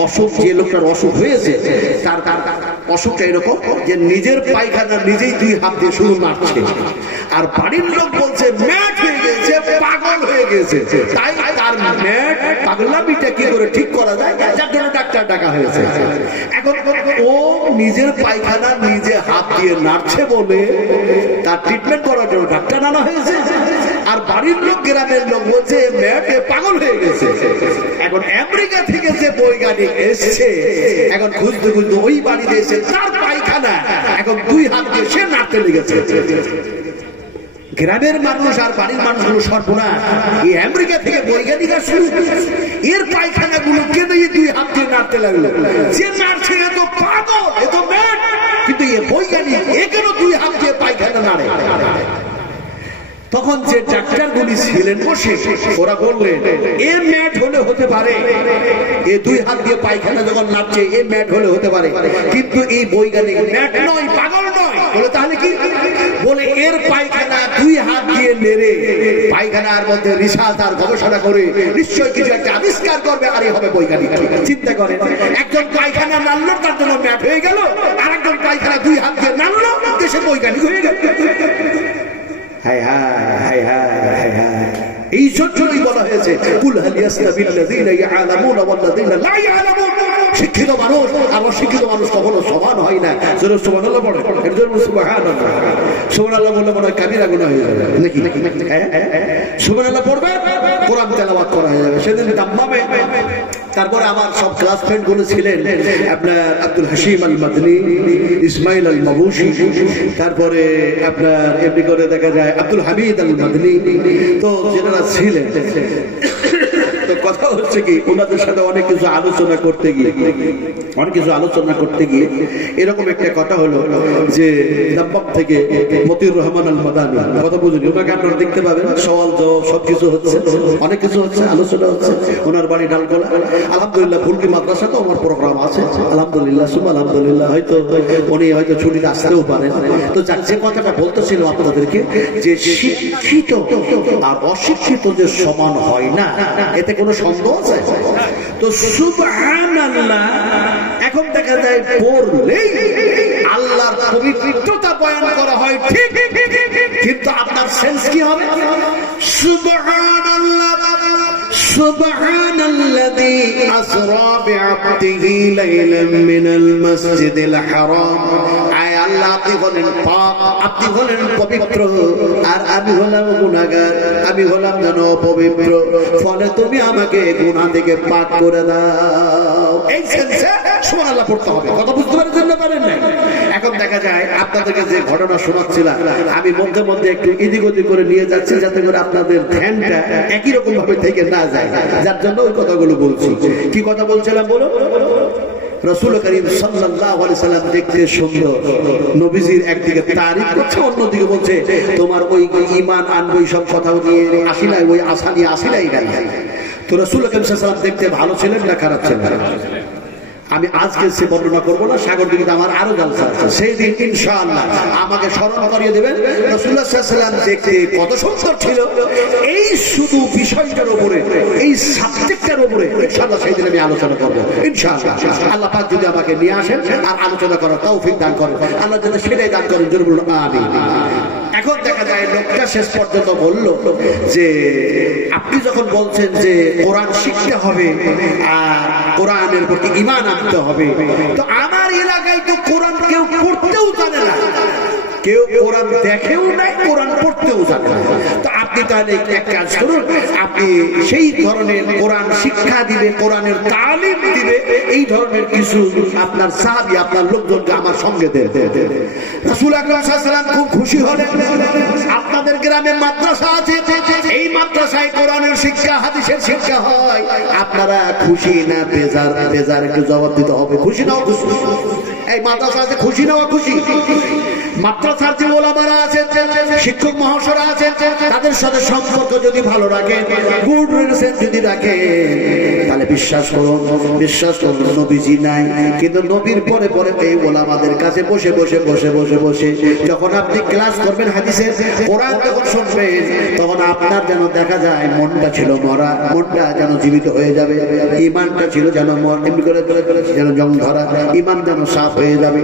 অসুখ, যে লোকটার অসুখ হয়েছে তার অসুখটা এরকম যে নিজের পায়খানা নিজেই 2 হাত দিয়ে শুরু মারছে। আর বাড়ির লোক বলছে ম্যাট হয়ে গেছে, পাগল হয়ে গেছে। তাই তার ম্যাট পাগলামিটা কি করে ঠিক করা যায়, যার জন্য ডাক্তার ডাকা হয়েছে। এখন ও নিজের পায়খানা নিজে হাত দিয়ে নাড়ছে বলে তার ট্রিটমেন্ট করার জন্য ডাক্তার আনা হয়েছে। আর বাড়ির লোক, গ্রামের লোক বলছে ম্যাটে পাগল হয়ে গেছে। এখন আমেরিকা থেকে যে বৈজ্ঞানিক এসছে, এখন খুঁজতে খুঁজতে ওই বাড়িতে এসে তার পায়খানা এখন 2 হাত দিয়ে সে নাড়তে লেগেছে। গ্রামের মানুষ আর বাড়ির মানুষগুলো সর্বনাশ। এই আমেরিকা থেকে বৈজ্ঞানিক আসলো, এর পায়খানা গুলো কেন 2 হাত দিয়ে নাড়তে লাগলো? যে নাড়ছে এ তো পাগল, এ তো ম্যাট। কিন্তু এ বৈজ্ঞানিক, এ কেন 2 হাত দিয়ে পায়খানা নাড়ে? তখন যে ডাক্তারগুলি ছিলেন বসে, ওরা বললেন এ ম্যাট হলে হতে পারে, এ 2 হাত দিয়ে পায়খানা যখন নাচছে এ ম্যাট হলে হতে পারে, কিন্তু এই বৈজ্ঞানিক ম্যাট নয়, পাগল নয়। বলে তাহলে কি? বলে এর পায়খানা 2 হাত দিয়ে নেড়ে পায়খানার মধ্যে রিসার্চ আর গবেষণা করে নিশ্চয়ই কিছু একটা আবিষ্কার করবে, আর হবে বৈজ্ঞানিক। চিন্তা করেন, একজন পায়খানা নাড়লো তার জন্য ম্যাট হয়ে গেল, আর একজন পায়খানা 2 হাত দিয়ে নাড়লো দেশে বৈজ্ঞানিক হয়ে গেল। হায় হায় হায় হায় হায়। এই জন্যই বলা হয়েছে কুল হাল ইয়াস্তাবিল্লাযীনা ইয়ালামুনা ওয়াল্লাযীনা লা ইয়ালামুন। শিক্ষিত মানুষ আর অশিক্ষিত মানুষ কখনো সমান হয় না। জোরে সুবহানাল্লাহ পড়ে। এর জন্য সুবহানাল্লাহ, সুবহানাল্লাহ বললে মনে হয় কাবিরা গুনাহ হয়ে যাবে নাকি? সুবহানাল্লাহ পড়বে, কোরআন তেলাওয়াত করা হয়ে যাবে। সেদিন দাম্মামে তারপরে আমার সব ক্লাস ফ্রেন্ড গুলো ছিলেন, আপনার আব্দুল হাশিম আল মাদনী, ইসমাইল আল মাবুশি, তারপরে আপনার এমনি করে দেখা যায় আব্দুল হামিদ আল মাদনী। তো যেনারা ছিলেন, তো কথা হচ্ছে কি ওনাদের সাথে অনেক কিছু আলোচনা করতে গিয়ে এরকম একটা কথা হলো যে দাম্মাম থেকে মতিউর রহমান আল মাদানী, কথা বুঝুন, ওনাকে আপনারা দেখতে পাবেন, সওয়াল জবাব সবকিছু হচ্ছে, অনেক কিছু হচ্ছে, আলোচনা হচ্ছে। ওনার বাড়ি ডালকোলা। আলহামদুলিল্লাহ ফুলকি মাদ্রাসা তো আমার প্রোগ্রাম আছে, আলহামদুলিল্লাহ সুবহান আলহামদুলিল্লাহ। হয়তো উনি হয়তো ছুটিতে আসতেও পারেন। তো যার যে কথাটা বলতেছিল আপনাদেরকে, যে শিক্ষিত আর অশিক্ষিত যে সমান হয় না, এতে কোনো সন্দেহ আছে? তো সুবহানাল্লাহ এখন দেখা যায় পড়লেই আল্লাহর পবিত্রতা বয়ান করা হয় ঠিক, কিন্তু আপনার সেন্স কি হবে? সুবহানাল্লাহ সুবহানাল্লাযী আসরা বিআবদিহি লাইলাম মিনাল মাসজিদিল হারাম। আয় আল্লাহ, আপনি হলেন পাক, আপনি হলেন পবিত্র, আর আমি হলাম গুনাহগার, আমি হলাম যেন অপবিত্র। ফলে তুমি আমাকে গুনাহ থেকে পাক করে দাও। এই সেন্সে সুবহানাল্লাহ পড়তে হবে। কথা বুঝতে পারেন না? এখন দেখা যায় আপনাদেরকে যে ঘটনা শোনাচ্ছিলাম আমি মধ্যে মধ্যে একটু এদিক ওদিক করে নিয়ে যাচ্ছি যাতে করে আপনাদের ধ্যানটা একই রকম ভাবে থেকে না যায়, যার জন্য ওই কথাগুলো বলছি। কি কথা বলছিলাম বলো? রাসূল করিম সাল্লাল্লাহু আলাইহি সাল্লাম দেখতে সুন্দর, নবীজির একদিকে তারিফ করছে, অন্যদিকে বলছে তোমার ওই ঈমান আনবে সব কথা নিয়ে আসিলাই, ওই আশা নিয়ে আসিলাই গাই। তো রাসূল করিম সাল্লাল্লাহু আলাইহি সাল্লাম দেখতে ভালো ছিলেন না খারাপ ছিলেন? আমি আজকে সে বর্ণনা করবো না, সাগর দিকে আমার আরো জালসা আছে, সেই দিন ইনশাআল্লাহ আমাকে স্মরণ করিয়ে দেবেন রাসূলুল্লাহ সাল্লাল্লাহু আলাইহি সাল্লাম দেখতে কত সুন্দর ছিল। এই শুধু বিষয়টার উপরে, এই সাবজেক্টের উপরে ইনশাআল্লাহ সেই দিন আমি আলোচনা করবো ইনশাআল্লাহ। আল্লাহ পাক যদি আমাকে নিয়ে আসেন আর আলোচনা করার তৌফিক দান করেন, আল্লাহ যাতে সেটাই দান করেন, জোরে বলুন আমিন। এখন দেখা যায় লোকটা শেষ পর্যন্ত বলল যে আপনি যখন বলছেন যে কোরআন শিখতে হবে আর কোরআনের প্রতি ঈমান আনতে হবে, তো আমার এলাকায় তো কোরআন কেউ পড়তেও জানে না, কেউ কোরআন দেখেও নাই, কোরআন পড়তেও জানে না। তো আপনি তাহলে এক কাজ করুন, আপনি সেই ধরনের কোরআন শিক্ষা দিবে, কোরআনের তালিম দিবে, এই ধরনের কিছু আপনার সাহাবী আপনার লোকজনকে আমার সঙ্গে দেন। রাসূল আকরাম সাল্লাল্লাহু আলাইহি ওয়াসাল্লাম খুব খুশি হলেন। আপনাদের গ্রামে মাদ্রাসা আছে, এই মাদ্রাসায় কোরআনের শিক্ষা হাদিসের শিক্ষা হয়, আপনারা খুশি না বেজার? বেজার একটু জবাব দিতে হবে। খুশি নাও খুশি? এই মাদ্রাসা আছে, খুশি নাও খুশি? মাদ্রাসার যে ওলামারা আছেন, শিক্ষক মহাশয়রা আছেন, তাদের সাথে সম্পর্ক যদি ভালো রাখেন, গুড রিলেশন যদি রাখেন, তাহলে বিশ্বাস করুন নবীজি নাই, কিন্তু নবীর পরে পরে এই ওলামাদের কাছে বসে বসে বসে বসে বসে যখন আপনি ক্লাস করবেন হাদিসের, কোরআন যখন শুনবেন, তখন আপনার যেন দেখা যায় মনটা ছিল মরা, মনটা যেন জীবিত হয়ে যাবে, ঈমানটা ছিল যেন এমনি করে যেন জং ধরা, ঈমান যেন সাফ হয়ে যাবে।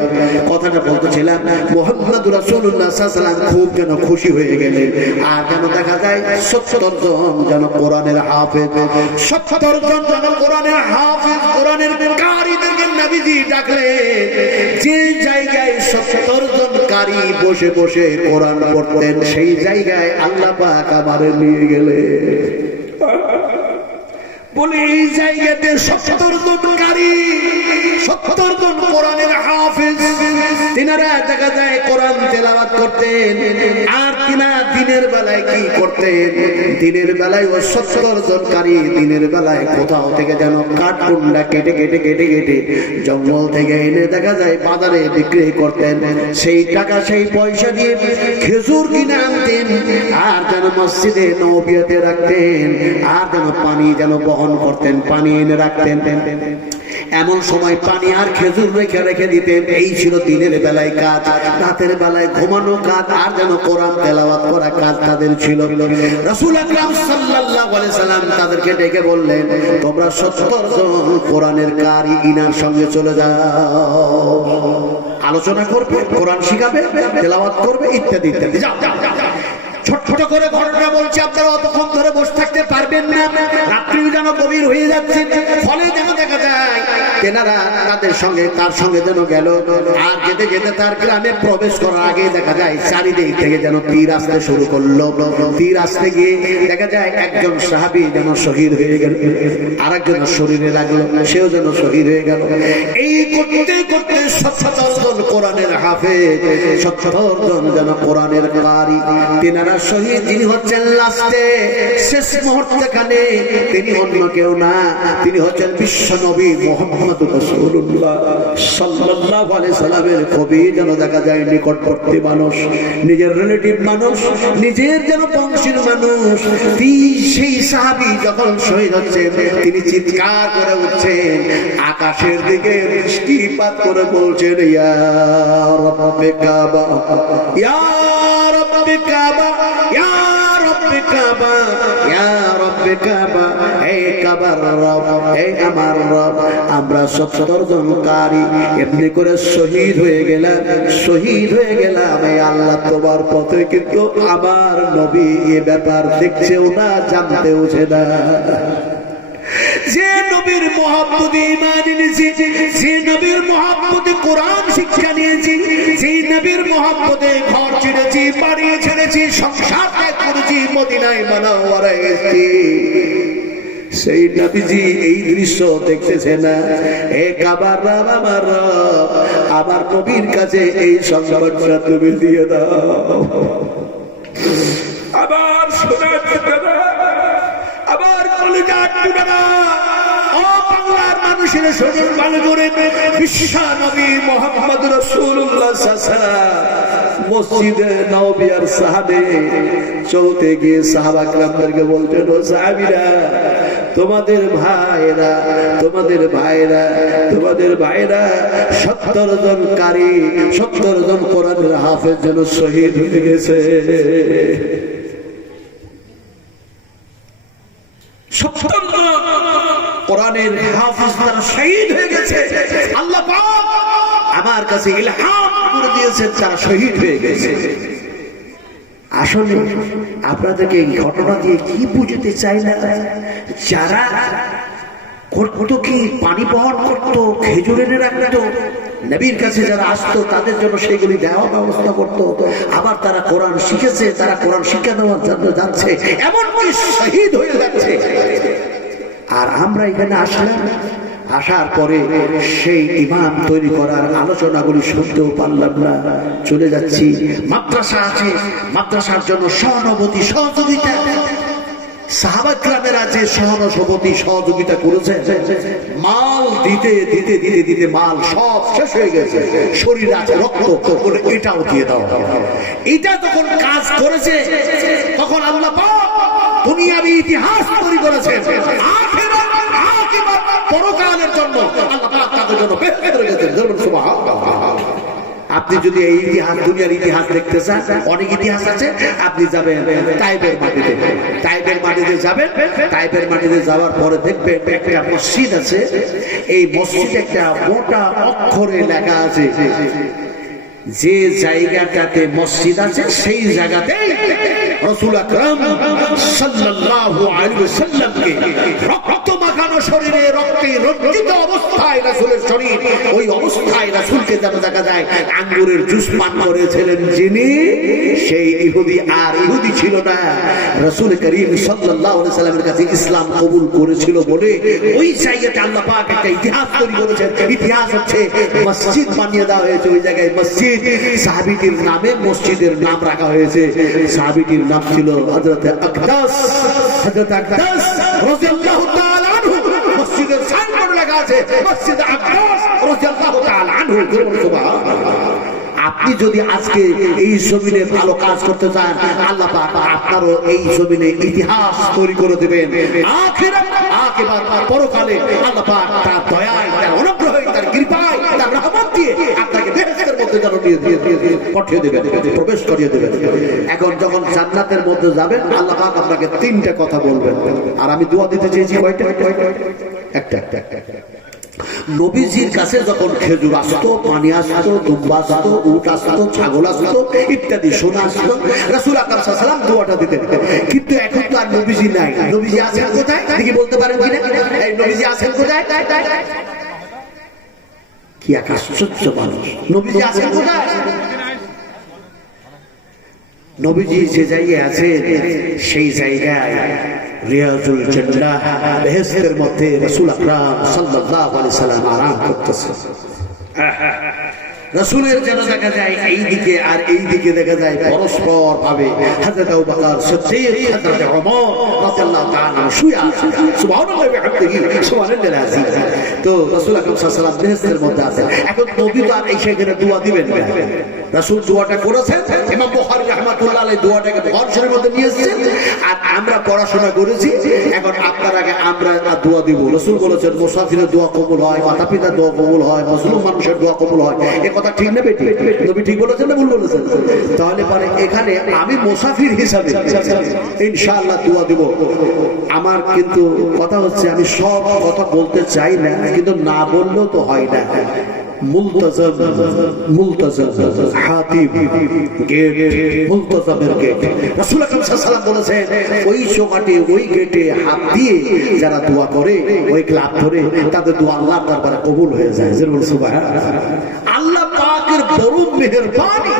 কথাটা বলতেছিলাম, মুহাম্মদুর রাসূলুল্লাহ সাল্লাল্লাহু আলাইহি ওয়াসাল্লাম খুব যেন খুশি হয়ে গেলেন। আর যেন দেখা যায় ৭০ জন যেন কোরআনের হাফেজ, ৭০ জন যেন কোরআনের হাফেজ, কোরআনের কারীদেরকে নবীজি ডাকলেন। যে জায়গায় ৭০ জন কারী বসে বসে কোরআন পড়তেন, সেই জায়গায় আল্লাহ পাক আমারে নিয়ে গেলেন। বলে এই জায়গাতে ৭০ জন কারী, ৭০ জন কোরআনের হাফেজ, তিনারা দেখা যায় কোরআন তেলাওয়াত করতেন। আর তিনা দিনের বেলায় কি করতেন? দিনের বেলায় ও ৭০ জন কারী দিনের বেলায় কোথাও থেকে যেন কাঠকুন্ডা কেটে কেটে কেটে কেটে জঙ্গল থেকে এনে দেখা যায় বাজারে বিক্রি করতেন। সেই টাকা সেই পয়সা দিয়ে খেজুর কিনে আনতেন, আর যেন মসজিদে নববিয়াতে রাখতেন, আর যেন পানি যেন বহন করতেন, পানি এনে রাখতেন। এমন সময় পানি আর খেজুর রেখে রেখে দিতেন। এই ছিল দিনের বেলায় কাজ। রাতের বেলায় ঘুমানো কাজ, আর যেন কোরআন তেলাওয়াত করা কাজ তাদের ছিল। রাসূল আকরাম সাল্লাল্লাহু আলাইহি সাল্লাম তাদেরকে ডেকে বললেন, তোমরা ৭০ জন কোরআনের কারী ইনার সঙ্গে চলে যাও, আলোচনা করবে, কোরআন শিখাবে, তেলাওয়াত করবে, ইত্যাদি ইত্যাদি। যাও যাও যাও। ছোট ছোট করে ঘটনা বলছি, আপনারা অতক্ষণ ধরে বসে থাকতে পারবেন না, রাত্রি যেন গভীর হয়ে যাচ্ছে। ফলে যেন দেখা যায় তেনারা তাদের সঙ্গে তার সঙ্গে যেন গেল, আর যেতে যেতে তার গ্রামে প্রবেশ করার আগে দেখা যায় চারিদিক থেকে যেন তীর আসতে শুরু করলো। তীর আসতে গিয়ে দেখা যায় একজন সাহাবী যেন শহীদ হয়ে গেল, আরেকজন শরীরে লাগলো, সেও যেন শহীদ হয়ে গেল। এই করতে করতে ৭০ জন কোরআনের হাফেজ, ৭০ জন যেন কোরআনের কারী, তেনারা শহীদ। যিনি হচ্ছেন লাস্টে শেষ মুহূর্তখানে, তিনি অন্য কেউ না, তিনি হচ্ছেন বিশ্ব নবী মুহাম্মদুর রাসূলুল্লাহ সাল্লাল্লাহু আলাইহি সাল্লামের কবি। যেন দেখা যায় নিকটবর্তী মানুষ, নিজের রিলেটিভ মানুষ, নিজের যেন বংশের মানুষ। সেই সাহাবী যখন শহীদ হচ্ছেন, তিনি চিৎকার করে উঠছেন, আকাশের দিকে দৃষ্টিপাত করে বলছেন, ইয়া রাব্বে কাবা, ইয়া রাব্বে কাবা, ইয়া রাব্বে কাবা, ইয়া রাব্বে কাবা, হে কাবার রব, হে আমার রব, আমরা ৭০ জন কারী এমনি করে শহীদ হয়ে গেলাম, শহীদ হয়ে গেলাম এই আল্লাহ তোমার পথে। কিন্তু আমার নবী এ ব্যাপার দেখছেও না, জানতেওছে না। যে নবীর মহব্বতে ঈমান এনেছি, যে নবীর মহব্বতে কোরআন শিক্ষা নিয়েছি, যে নবীর মহব্বতে ঘর ছেড়েছি, বাড়ি ছেড়েছি, সংসার ত্যাগ করেছি, মদিনায় মুনাওয়ারায় এসেছি, সেই নবীজি এই দৃশ্য দেখতেছে না। হে কাবার রব আমার রব, আমার নবীর কাছে এই সংবাদটা তুমি দিয়ে দাও। আবার শোনা যাবে না, আবার কলিজা দিবে না। ও বাংলার মানুষের শরীর ভালো করে বিশ্ব নবী মুহাম্মদ রাসূলুল্লাহ মসজিদে নববীর সাহাবে চলতে গিয়ে সাহাবা کرامদেরকে বলতেন, ও সাহাবীরা, তোমাদের ভাইরা 70 জন কারি, 70 জন কোরআনের হাফেজ যেন শহীদ হয়ে গেছে। 70 জন কোরআনের হাফেজ তারা শহীদ হয়ে গেছে। আল্লাহ পাক আমার কাছে ইলহাম করে দিয়েছেন, তারা শহীদ হয়ে গেছে। আসলে আপনাদেরকে এই ঘটনা দিয়ে কি বুঝতে চাই না, যারা করতো কি পানি বহন করতো, খেজুর এনে রাখতো, নবীর কাছে যারা আসতো তাদের জন্য সেগুলি দেওয়ার ব্যবস্থা করতো। আবার তারা কোরআন শিখেছে, তারা কোরআন শিক্ষা দেওয়ার জন্য যাচ্ছে, এমনকি শহীদ হয়ে যাচ্ছে। আর আমরা এখানে আসলাম, আসার পরে সেই ইমাম তৈরি করার আলোচনাগুলি শুনতেও পারলাম না, চলে যাচ্ছি। মাদ্রাসা আছে, মাদ্রাসার জন্য সহানুভূতি সহযোগিতা, সাহাবা کرامেরা যে সহানুভূতি সহযোগিতা করেছে, মাল দিতে দিতে দিতে দিতে মাল সব শেষ হয়ে গেছে, শরীর আছে রক্ত, বলে এটাও দিয়ে দাও। এটা যখন কাজ করেছে তখন আল্লাহ পাক দুনিয়াবি ইতিহাস তৈরি করেছেন। পরকালের জন্য আল্লাহ পাক তাদের জন্য বেহেশত রেখেছেন। সুবহানাল্লাহ। আপনি যদি এই ইতিহাস, দুনিয়ার ইতিহাস দেখতে চান, অনেক ইতিহাস আছে। আপনি যাবেন তাইফের মাটিতে, তাইফের মাটিতে যাবেন, তাইফের মাটিতে যাওয়ার পরে দেখবেন একটা মসজিদ আছে। এই মসজিদে একটা মোটা অক্ষরে লেখা আছে, যে জায়গাটাতে মসজিদ আছে সেই জায়গাতে রাসূল আকরাম সাল্লাল্লাহু আলাইহি ওয়াসাল্লামকে রক্ত মাখানো শরীরে, রক্তে রঞ্জিত অবস্থায় রাসূলের শরীর, ওই অবস্থায় রাসূলকে যেন দেখা যায় আঙ্গুরের জুস পান করেছিলেন যিনি, সেই ইহুদি আর ইহুদি ছিল না, রাসূল করিম সাল্লাল্লাহু আলাইহি ওয়াসাল্লামের কাছে ইসলাম কবুল করেছিল বলে ওই জায়গাতে আল্লাহ পাক একটা ইতিহাস তৈরি করেছেন। ইতিহাস হচ্ছে মসজিদ বানিয়ে দেওয়া হয়েছে ওই জায়গায়, মসজিদ। সাহাবীটির নামে মসজিদের নাম রাখা হয়েছে। সাহাবীটির নাম ছিল হযরত আকদাস, হযরত আকদাস রাদিয়াল্লাহু তাআলা আনহু। মসজিদের সাইনবোর্ড লেখা আছে মসজিদ আকদাস রাদিয়াল্লাহু তাআলা আনহু। সুবহানাল্লাহ। আপনি যদি আজকে এই জমিনে ভালো কাজ করতে চান, আল্লাহ পাক আপনারও এই জমিনে ইতিহাস তৈরি করে দেবেন। আখিরাত, আকিবাত, পরকালে আল্লাহ পাক তার দয়ায়, তার অনুগ্রহে, তার কৃপায়, তার রহমত দিয়ে আপনাকে বেহেশতের মধ্যে যেন পাঠিয়ে দেবেন, প্রবেশ করিয়ে দেবেন। এখন যখন জান্নাতের মধ্যে যাবেন, আল্লাহ পাক আপনাকে 3টা কথা বলবেন। আর আমি দোয়া দিতে চেয়েছি কয়টা? একটা। নবীজির কাছে যখন খেজুর আসতো, পানি আসতো, দুম্বা আসতো, উট আসতো, ছাগল আসতো, ইত্যাদি সোনা আসতো, রাসূল আকরাম সাল্লাল্লাহু আলাইহি ওয়াসাল্লাম দোয়াটা দিতেন। কিন্তু এখন তো আর নবীজি নাই। নবীজি আছেন কোথায়? দেখি বলতে পারেন কিনা? এই নবীজি আছেন কোথায়? কি এক আশ্চর্য মানুষ! নবীজি আছেন কোথায়? নবীজি যে জায়গায় আছেন সেই জায়গায় রিয়াজুল জান্নাহ, বেহেশতের মধ্যে রাসূল আকরাম সাল্লাল্লাহু আলাইহি সাল্লাম আরাম করতেছেন। রাসূলের যেন দেখা যায় এই দিকে আর এই দিকে দেখা যায় পরস্পর ভাবে হযরত আবু বকর সিদ্দিক, হযরত ওমর রাদিয়াল্লাহু তাআলা শুয়ে আছেন। সুবহানাল্লাহি ওয়া বিহামদিহি, সুবহানাল্লাহিল আযীম। তো রাসূল আকরাম সাল্লাল্লাহু আলাইহি সাল্লাম বেহেশতের মধ্যে আছেন। এখন নবী তো আর এই সেখানে দোয়া দিবেন না। রাসূল দোয়াটা করেছেন, ইমাম বুখারী রাহমাতুল্লাহ আলাইহি দোয়াটাকে বুখারী শরীফের মধ্যে নিয়ে এসেছেন। আর আমরা পড়াশোনা করেছি, এখন আপনার আগে আমরা দোয়া দিব। রাসূল বলেছেন মুসাফিরের দোয়া কবুল হয়, মাতা পিতার দোয়া কবুল হয়, মুসলিম মানুষের দোয়া কবুল হয়। কথা ঠিক না বেটি? নবী ঠিক বলেছেন না ভুল বলেছেন? তাহলে পরে এখানে আমি মুসাফির হিসাবে ইনশাআল্লাহ দোয়া দেব। আমার কিন্তু কথা হচ্ছে, আমি সব কথা বলতে চাই না, কিন্তু না বললেও তো হয় না। মুলতাজাম, মুলতাজাম হাতিব গেট, মুলতাজামের গেট। রাসূল আকরাম সাল্লাল্লাহু আলাইহি ওয়াসাল্লাম বলেছেন ওই চৌকাঠে, ওই গেটে হাত দিয়ে যারা দোয়া করে, ওই ক্লাব ধরে, তাদের দোয়া আল্লাহর দরবারে কবুল হয়ে যায়। সুবহানাল্লাহ। আল্লাহ পাকের বড় মেহেরবানি,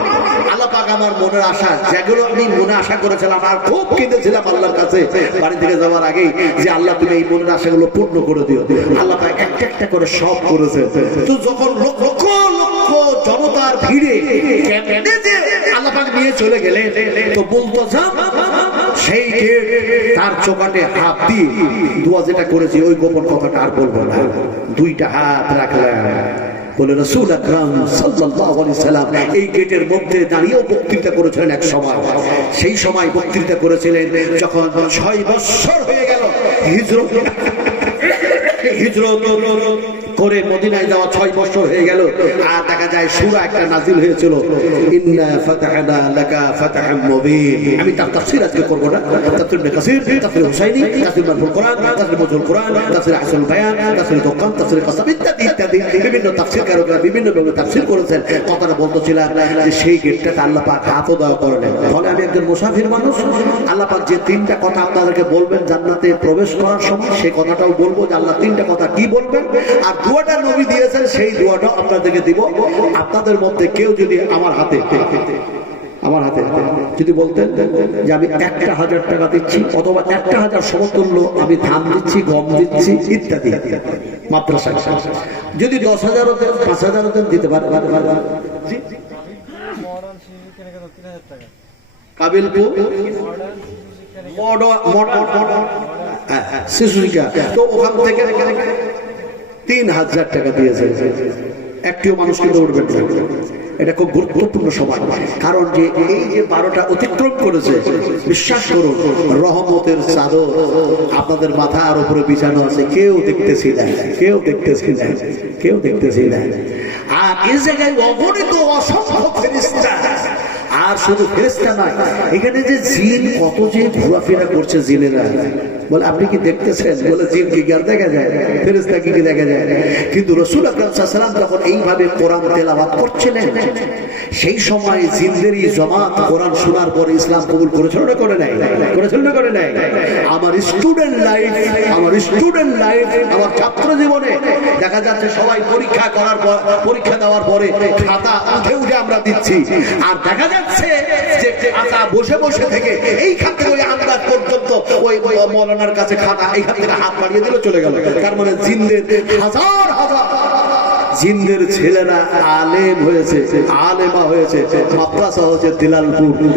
আল্লাহ পাক আমার মনের আশা, যেগুলো আমি মনে আশা করেছিলাম আর খুব কেঁদেছিলাম আল্লাহর কাছে বাড়ি থেকে যাওয়ার আগেই, যে আল্লাহ তুমি এই মনের আশাগুলো পূর্ণ করে দিও। আল্লাহ পাক একটা একটা করে সব করেছে। তো যখন লক্ষ লক্ষ জনতার ভিড়ে আল্লাহ পাক নিয়ে চলে গেলেন, তো বলতো সেই গেট তার চোকাটে হাত দিয়ে দোয়া যেটা করেছি ওই গোপন কথাটা আর বলবো না। দুইটা হাত রাখলাম, বলে রাসূল আকরাম সাল্লাল্লাহু আলাইহি সাল্লাম এই গেটের মধ্যে দাঁড়িয়েও বক্তৃতা করেছিলেন এক সময়। সেই সময় বক্তৃতা করেছিলেন যখন 6 বছর হয়ে গেল হিজরত করে মদিনায় যাওয়া 6 বছর হয়ে গেল, আর দেখা যায় সূরা একটা নাজিল হয়েছিল, ইন্না ফাতাহনা লাকা ফাতাহাম মুবিন। আমি তার তাফসীর আজকে করব না, তাফসীর ইবনে কাসির, তাফসীর হুসাইনি, তাফসীর মারফুল কোরআন, তাফসীর মুজহুল কোরআন, তাফসীর হাসানুল বায়ান, তাফসীর দোকান, তাফসীর কাসাব ইত্যাদি ইত্যাদি বিভিন্ন তাফসীরকাররা বিভিন্ন ভাবে তাফসীর করেছেন। কথাটা বলতেছিলাম যে সেই গেটটাতে আল্লাহ পাক হাতও দেওয়া করলেন। ফলে আমি একজন মুসাফির মানুষ, আল্লাহ পাক যে 3টা কথা আপনাদেরকে বলবেন জান্নাতে প্রবেশ করার সময়, সেই কথাটাও বলবো যে আল্লাহ 3টা কথা কি বলবেন, আর দোয়াটা নবী দিয়েছেন সেই দোয়াটাও আপনাদেরকে দিব। আপনাদের মধ্যে কেউ যদি আমার হাতে যদি বলতেন যে আমি 1000 টাকা দিচ্ছি, অথবা 1000 সমতুল্য আমি ধান দিচ্ছি, গম দিচ্ছি ইত্যাদি মাদ্রাসায়, যদি 10,000 দেন 5,000 দেন দিতে পারেন। কাবিলপুর শিশু শিক্ষা, তো ওখান থেকে 3000 টাকা দিয়েছে। একটিও মানুষ কিন্তু উঠবেন না। এটা খুব গুরুত্বপূর্ণ সময়, কারণ যে এই যে 12টা অতিক্রম করেছে, বিশ্বাস করুন রহমতের চাদর আপনাদের মাথার উপরে বিছানো আছে, কেউ দেখতেছি না, কেউ দেখতেছি না, কেউ দেখতেছি না। আর এই জায়গায় অগণিত অসংখ্য ফেরেশতা, আর শুধু ফেরেশতা নয়, এখানে যে জিন কত যে ঘোরাফেরা করছে জিনেরা, বলে আপনি কি দেখতেছেন? বলে জিন কি আর দেখা যায়, ফেরেশতা কি দেখা যায়? কিন্তু রাসূল আকরাম সাল্লাল্লাহু আলাইহি ওয়াসাল্লাম যখন এইভাবে কোরআন তেলাওয়াত করছিলেন, সেই সময় জিনদেরই জামাত কোরআন শোনার পরে ইসলাম কবুল করেছিল না করে নাই? করেছিল না করে নাই? আমার স্টুডেন্ট লাইফ, আমার ছাত্র জীবনে দেখা যাচ্ছে সবাই পরীক্ষা করার পর, পরীক্ষা দেওয়ার পরে খাতা উঠে উঠে আমরা দিচ্ছি, আর দেখা যাচ্ছে যে খাতা বসে বসে থেকে এইখান থেকে ওই আন্দাজ পর্যন্ত ওই মৌলানার কাছে খাতা এইখান থেকে হাত বাড়িয়ে দিল চলে গেল। তার মানে জিনদের হাজার হাজার জিনদের ছেলেরা আলেম হয়েছে, আলেমা হয়েছে, মাদ্রাসা হয়েছে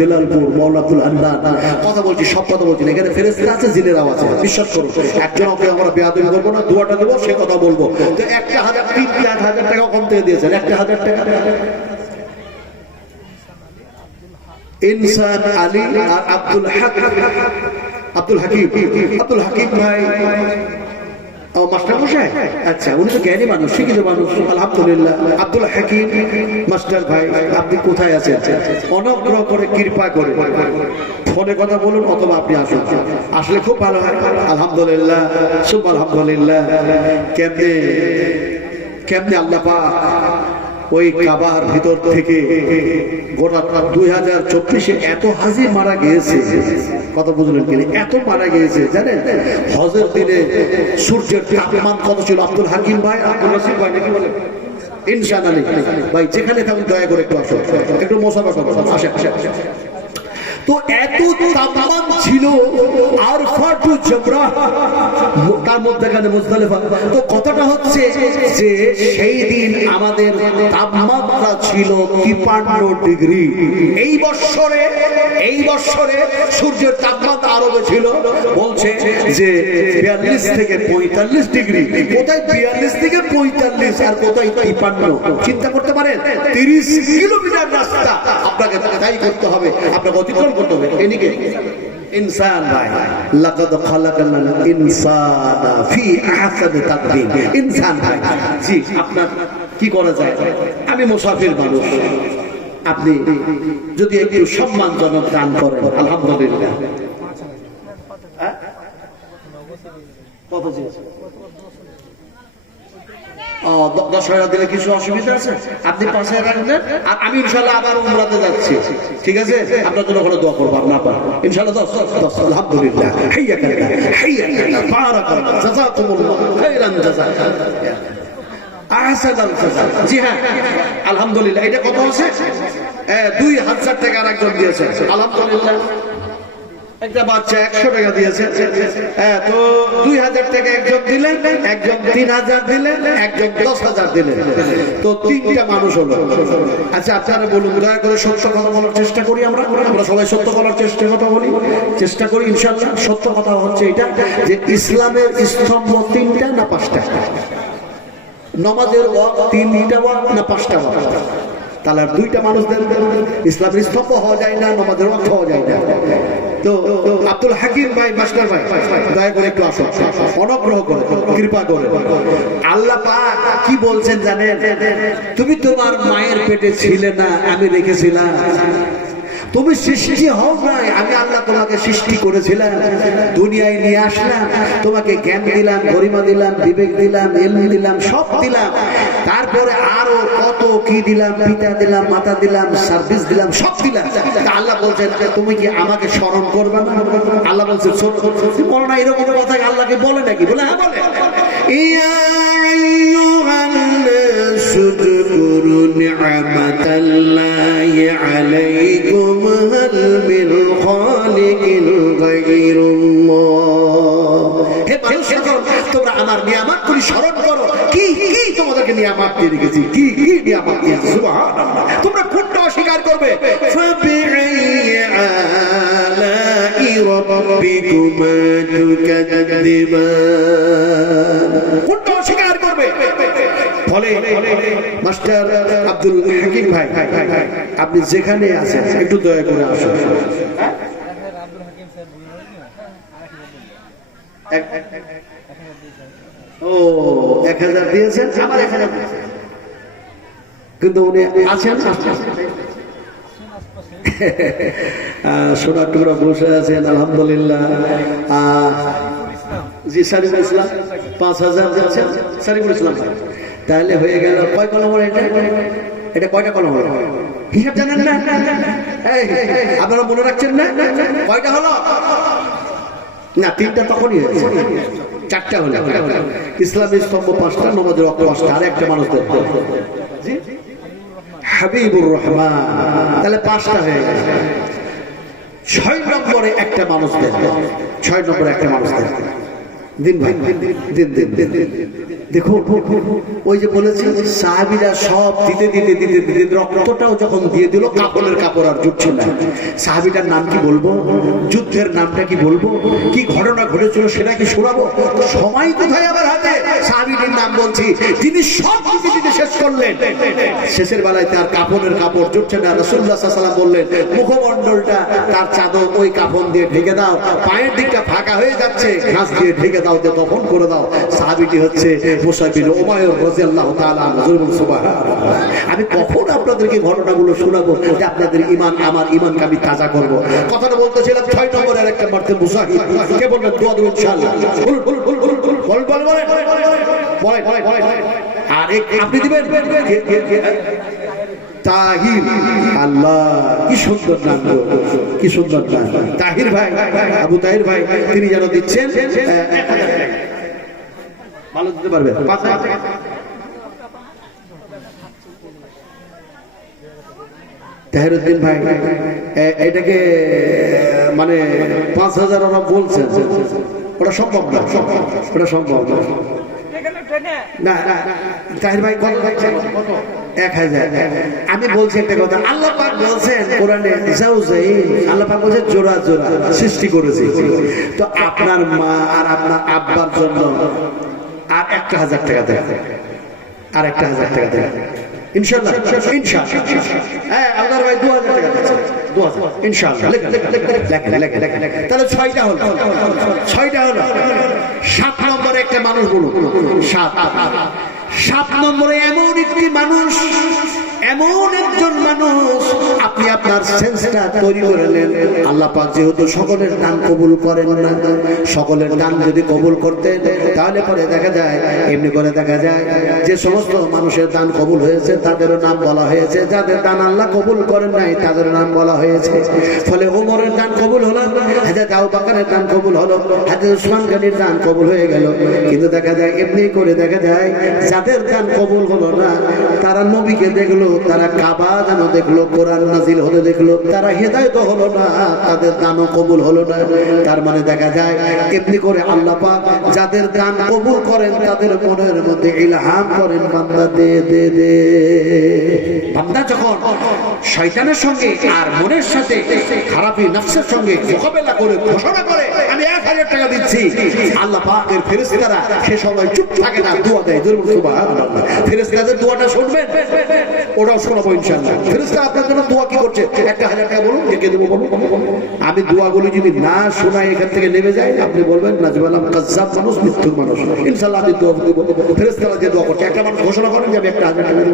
দিলালপুর মৌলাতুল হান্নান। কথা বলছি, সব কথা বলছি না, এখানে ফেরেশতা আছে, জিনেরাও আছে। বিশ্বাস করুন, একজন ওকে আমরা বেয়াদবি করবো না, দোয়াটা দেবো, সে কথা বলবো। তো 1,000 টাকা কম থেকে দিয়েছেন, 1,000 টাকা ইনসান আলী আর আব্দুল হাকিম ভাই মাস্টার মশাই। আচ্ছা, উনি তো জ্ঞানী মানুষ, শিক্ষিত মানুষ, আলহামদুলিল্লাহ। আব্দুল হাকিম মাস্টার ভাই, আপনি কোথায় আছেন? অনুগ্রহ করে কৃপা করে ফোনে কথা বলুন, অথবা আপনি আসুন, আসলে খুব ভালো হয়। আলহামদুলিল্লাহ, আলহামদুলিল্লাহ। কেমনে আল্লাহ পাক ওই কাবার ভিতর থেকে গোটা 2024-এ এত হাজি মারা গিয়েছে, কথা বুঝলেন কিনা? এত মারা গিয়েছে জানেন? হজের দিনে সূর্যের তাপমান কত ছিল? আব্দুল হাকিম ভাই, আব্দুল রশিদ ভাই নাকি বলে ইনসান আলী ভাই, যেখানে থাকুন দয়া করে একটু আসো, একটু মোসাফা করো, আসে। তো এত তাপমান ছিল, আরফা টু জামরা, তার মধ্যখানে মুজদালিফা। তো কথাটা হচ্ছে যে সেই দিন আমাদের তাপমাত্রা ছিল 53 ডিগ্রি। এই বৎসরে সূর্যের তাপমাত্রা আরবে ছিল বলছে যে 42 থেকে 45 ডিগ্রি। কোথায় 42 থেকে 45 আর কোথায় 53? চিন্তা করতে পারেন, 30 কিলোমিটার রাস্তা আপনাকে তাই করতে হবে, আপনাকে অতিক্রম করতে হবে। এদিকে ইনসান ভাই, লাকাদ খালাকাল ইনসানা ফি আহসানি তাকওয়িম। ইনসান ভাই, জি আপনার কি করা যায়? আমি মুসাফির মানুষ, আপনি যদি একটু সম্মানজনক দান করেন, আলহামদুলিল্লাহ। কত দিয়েছে? 10,000 দিলে কিছু অসুবিধা আছে? আপনি 5,000 রাখবেন, আর আমি ইনশাআল্লাহ আবার উমরাতে যাচ্ছি, ঠিক আছে? আপনার জন্য কোনো দোয়া করব, না পার ইনশাআল্লাহ 10 আলহামদুলিল্লাহ। হাইয়াকাল্লাহ বারাকাল্লাহ, জাযাকুমুল্লাহ খাইরান জাযা, আহসানাল জাযা। জি হ্যাঁ, আলহামদুলিল্লাহ। এটা কত আছে? 2,000 টাকা আর একজন দিয়েছে আলহামদুলিল্লাহ। একটা বাচ্চা 100 টাকা দিয়েছে, তো 2000 টাকা একজন দিলেন, একজন 3000 দিলেন, একজন 10,000 দিলেন, তো 3টা মানুষ হলো। আচ্ছা আপনারা বলুন, দয়া করে সত্য কথা বলার চেষ্টা করি। আমরা সবাই সত্য বলার চেষ্টা করি ইনশাআল্লাহ। সত্য কথা হচ্ছে এটা যে ইসলামের স্তম্ভ 3টা না 5টা, নামাজের ওয়াক্ত 3টা ওয়াক্ত না 5টা ওয়াক্ত? তাহলে আর 2টা মানুষ দেন, ইসলামের স্তম্ভ হওয়া যায় না, নামাজের ওয়াক্ত হওয়া যায় না। তো আব্দুল হাকিম ভাই, মাস্টার ভাই, দয়া করে একটু আসো, অনুগ্রহ করে, কৃপা করে। আল্লাহ পাক কি বলছেন জানেন? তুমি তোমার মায়ের পেটে ছিলে না, আমি রেখেছিলাম। তুমি সৃষ্টি হও নাই, আমি আল্লাহ তোমাকে সৃষ্টি করেছিলাম, দুনিয়ায় নিয়ে আসলাম, তোমাকে জ্ঞান দিলাম, গরিমা দিলাম, বিবেক দিলাম, ইলম দিলাম, সব দিলাম। তারপরে আরো কত কি দিলাম, পিতা দিলাম, মাতা দিলাম, সার্ভিস দিলাম, সব দিলাম। আল্লাহ বলছেন তুমি কি আমাকে স্মরণ করবে না? আল্লাহ বলছেন বলো না, এরকম কথা আল্লাহকে বলে নাকি? বলে হ্যাঁ বলে। اذكروا نعمة الله عليكم هل من خالق غير الله। হে মানুষ, তোমরা আমার নিয়ামতগুলি স্মরণ করো। কি কি তোমাদেরকে নিয়ামত দিয়ে রেখেছি, কি কি নিয়ামত দিয়েছি, সুবহানাল্লাহ। তোমরা কোনটা অস্বীকার করবে? ফাবিআইয়ি আলাই রাব্বিকুমা তুকাযযিবান, কোনটা অস্বীকার করবে? ফলে মাস্টার আব্দুল হাকিম ভাই, আপনি যেখানে আছেন একটু দয়া করে আসুন। ও 1000 দিয়েছেন, আমার 1000 কিন্তু উনি আছেন, সোনার টুকরা বসে আছেন আলহামদুলিল্লাহ। জি সারিফুল ইসলাম 5000 দিচ্ছেন, সারিফুল ইসলাম। তাহলে হয়ে গেল কয় কলম? এটা কয়টা কলম হলো? হিসাব জানেন না আপনারা? মনে রাখছেন না কয়টা হলো? না 3টা তখনই হয়েছে, 4টা হলো। ইসলামের স্তম্ভ 5টা, নামাজের ওয়াক্ত 5টা, আর একটা মানুষ হাবিবুর রহমান, তাহলে 5টা হয়ে গেল। 6 নম্বরে একটা মানুষ দেন, 6 নম্বরে একটা মানুষ দেন, দিন ভাই, দিন দিন দিন। দেখো ওই যে বলেছে সাহাবীরা সব দিতে দিতে দিতে দিতে রক্তটাও যখন দিয়ে দিল, কাপড়ের কাপড় আর জুটছে না। সাহাবীটার নাম কি বলবো? যুদ্ধের নামটা কি বলবো? কি ঘটনা ঘটেছিল সেটা কি শোনাবো? সময় কোথায় আমার হাতে? সাহাবীটির নাম বলছি, তিনি সব দিতে দিতে শেষ করলেন। শেষের বেলায় তার কাপড়ের কাপড় জুটছে না। রাসূলুল্লাহ সাল্লাল্লাহু আলাইহি ওয়াসাল্লাম বললেন, মুখমণ্ডলটা তার চাদর ওই কাফন দিয়ে ঢেকে দাও, পায়ের দিকটা ফাঁকা হয়ে যাচ্ছে, ঘাস দিয়ে ঢেকে দাও, দিয়ে দফন করে দাও। সাহাবীটি হচ্ছে মুসাইব বিন উমাইর রাদিয়াল্লাহু তাআলা আনহু। সুবহানাল্লাহ। আমি কখন আপনাদেরকে ঘটনাগুলো শোনাবো যে আপনাদের ঈমান, আমার ঈমানকে আমি তাজা করব। কথাটা বলতেছিলাম 6 নম্বরের একটা মারতে মুসাহিদ কে বলবেন? দোয়া দেব ইনশাআল্লাহ। বল আর আপনি দিবেন তাহির। আল্লাহ কি সুন্দর নাম, কি সুন্দর নাম তাহির ভাই, আবু তাহির ভাই। তিনি যেন দিচ্ছেন, ভালো দিতে পারবে। তাহিরউদ্দিন ভাই, এটাকে মানে 5000 ওরা বলছেন, ওটা সম্ভব না, ওটা সম্ভব না। না তাহির ভাই কত? 1000। আমি বলছি একটা কথা, আল্লাহ পাক বলছেন কোরআনে, আল্লাহ পাক বলছেন জোড়া জোড়া সৃষ্টি করেছি। তো আপনার মা আর আপনার আব্বার জন্য আর 1000 টাকা দেন, আর 1000 টাকা দেন ইনশাআল্লাহ। হ্যাঁ আপনার ভাই 2000 টাকা দিচ্ছে, 2000 ইনশাআল্লাহ। তাহলে 6টা হলো, 6টা হলো। 7 নম্বরে একটা মানুষ বলুন, 7 নম্বরে এমন একটি মানুষ, এমন একজন মানুষ, আপনি আপনার সেন্সটা তৈরি করে নেন। আল্লাহ পাক যেহেতু সকলের দান কবুল করেন না, সকলের দান যদি কবুল করতেন তাহলে পরে দেখা যায়, এমনি করে দেখা যায় যে সমস্ত মানুষের দান কবুল হয়েছে তাদেরও নাম বলা হয়েছে, যাদের দান আল্লাহ কবুল করেন নাই তাদের নাম বলা হয়েছে। ফলে ওমরের দান কবুল হলো, হযরত আবু বকরের দান কবুল হলো, হযরত উসমান গনির দান কবুল হয়ে গেল। কিন্তু দেখা যায় এমনি করে দেখা যায় যাদের দান কবুল হলো না, তারা নবীকে দেখলো, তারা কাবা যেন দেখলো, কোরআন নাজিল হলো করে দেখলো তারা হেদায়েত হলো না, তাদের দানও কবুল হলো না। তার মানে দেখা যায় এমনি করে আল্লাহ পাক যাদের দান কবুল করেন তাদের মনের মধ্যে ইলহাম করেন বান্দা দে দে দে। বান্দা যখন শয়তানের সঙ্গে আর মনের সাথে খারাপি নফসের সঙ্গে মোকাবেলা করে ঘোষণা করে আমি 1000 টাকা দিচ্ছি, আল্লাহ পাকের ফেরেশতারা সে সময় চুপ থাকে না, দোয়া দেয়। সুবহানাল্লাহ। ফেরেশতাদের দোয়াটা শুনবেন, ওটাও শোনাবো ইনশাআল্লাহ। ফেরেশতা আপনার জন্য দোয়া কি করছে 1000 টাকা বলুন, কে দেবো বলুন। আমি দোয়াগুলো যদি না শোনাই এখান থেকে নেমে যাই, আপনি বলবেন নাজবালাম কাজ্জাব মানুষ, মিথ্যুক মানুষ। ইনশাআল্লাহ আমি দোয়া দেব। ফেরেশতারা যে দোয়া করছে, একটা মানুষ ঘোষণা করেন যে আমি 1000 টাকা দেব,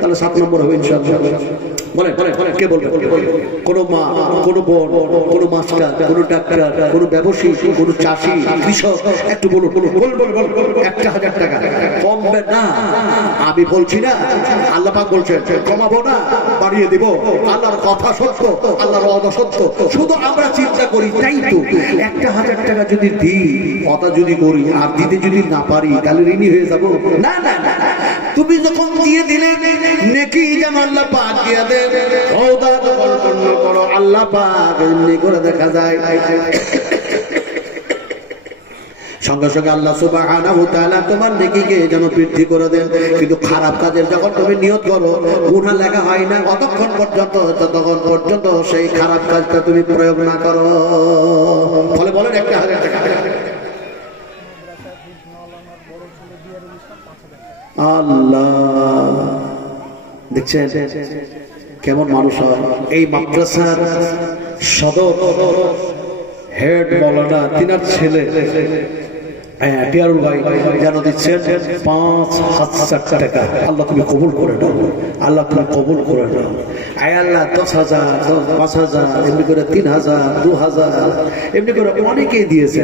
তাহলে 7 নম্বর হবে ইনশাআল্লাহ। বলেন কে বলবেন? কোনো মা, কোনো বোন, কোনো মাস্টার, কোনো ডাক্তার, কোনো ব্যবসায়ী, কোনো চাষি, কৃষক, একটু বলুন 1000 টাকা কমবে না। আমি বলছি না, আল্লাহ পাক বলছেন কমাবো না, বাড়িয়ে দিব। আল্লাহর কথা সত্য, আল্লাহর ওয়াদা সত্য। শুধু আমরা চিন্তা করি তাই তো 1000 টাকা যদি দিই, কথা যদি করি আর দিতে যদি না পারি তাহলে ঋণী হয়ে যাব। না না না, তুমি যখন দিয়ে দিলে নেকি যেন আল্লাহ পাক দিয়ে দেন। ওয়াদা যখন পূর্ণ করো আল্লাহ পাক এমনি করে দেখা যায় সঙ্গে সঙ্গে আল্লাহ সুবহানাহু ওয়া তাআলা তোমার নেকিকে যেন বৃদ্ধি করে দেন। কিন্তু খারাপ কাজের যখন তুমি নিয়ত করো, গুনাহ লেখা হয় না যতক্ষণ পর্যন্ত সেই খারাপ কাজটা তুমি প্রয়োগ না করো। ফলে বলেন 1000 টাকা। আল্লাহ দেখছেন কেমন মানুষ হয়। এই মাদ্রাসার সদর হেড মাওলানা তিনার ছেলে টিয়ারুল ভাই যেন দিচ্ছেন 5000 টাকা। আল্লাহ তুমি কবুল করে দাও, আল্লাহ তুমি কবুল করে দাও। আয় আল্লাহ 10,000, 5,000, এমনি করে 3,000, 2,000 এমনি করে অনেকেই দিয়েছে।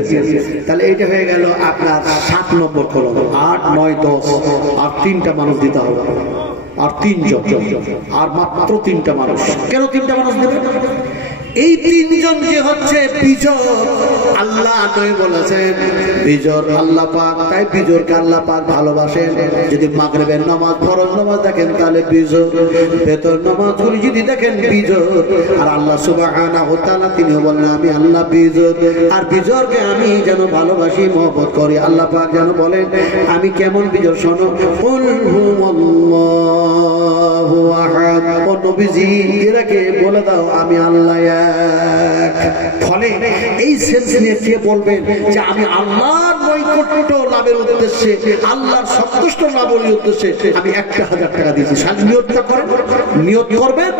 তাহলে এইটা হয়ে গেল আপনার 7 নম্বর কলম। 8, 9, 10 আর 3টা মানুষ দিতে হবে, আর 3 জন, আর মাত্র 3টা মানুষ। কেন 3টা মানুষ দেবে? এই 3 জন যে হচ্ছে বিজয়। আল্লাহ নয় বলেছেন বিজয় আল্লাহ পাক, তাই বিজয়কে আল্লাহ পাক ভালোবাসেন। যদি মাগরিবের নামাজ, ফরজ নামাজ দেখেন তাহলে বিজয়, বেতর নামাজগুলি যদি দেখেন বিজয়। আর আল্লাহ সুবহানাহু ওয়া তাআলা তিনি বলেন আমি আল্লাহ বিজয়, আর বিজয়কে আমি যেন ভালোবাসি, মহব্বত করি। আল্লাহ পাক যেন বলেন আমি কেমন বিজয় শোনো, কুল হুয়াল্লাহু আহাদ। ও নবীজি এরাকে বলে দাও আমি আল্লাহ এক। ফলে এই সেন্স নিয়ে কে বলবেন যে আমি আল্লাহর নৈকট্য লাভের উদ্দেশ্যে, আল্লাহর সন্তুষ্ট লাভের উদ্দেশ্যে আমি 1000 টাকা দিয়েছি। নিয়তটা করেন, নিয়ত করবেন,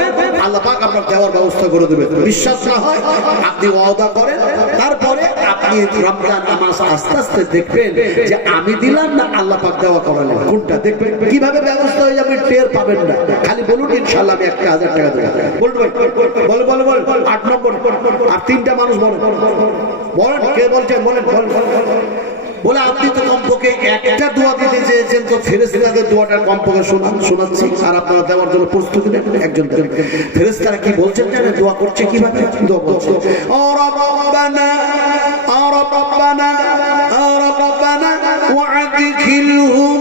আল্লাহ পাক আপনার দেওয়ার ব্যবস্থা করে দেবে। বিশ্বাস না হয় আপনি ওয়াদা করেন, তারপরে আপনি রমজান নামাজ আস্তে আস্তে দেখবেন যে আমি দিলাম না আল্লাহ পাক দেওয়া করালেন, কোনটা দেখবেন কিভাবে ব্যবস্থা হয়ে যাবে টের পাবেন না। খালি বলুন ইনশাআল্লাহ আমি 1000 টাকা দেব। বলবেন বল 8 নম্বর আর 3টা মানুষ বলেন কে বলছেন বলেন বলে আপনি তো কমপক্ষে একটা দোয়া দিতে চেয়েছেন, তো ফেরেশতাদের দোয়াটা কমপক্ষে শোনাচ্ছি আর আপনারা দেওয়ার জন্য প্রস্তুতি নেন। একজন ফেরেশতারা কি বলছেন জানেন? দোয়া করছে কিভাবে? দোয়া করছে ও রব্বানা ও রব্বানা ও রব্বানা ওয়াদখিলহুম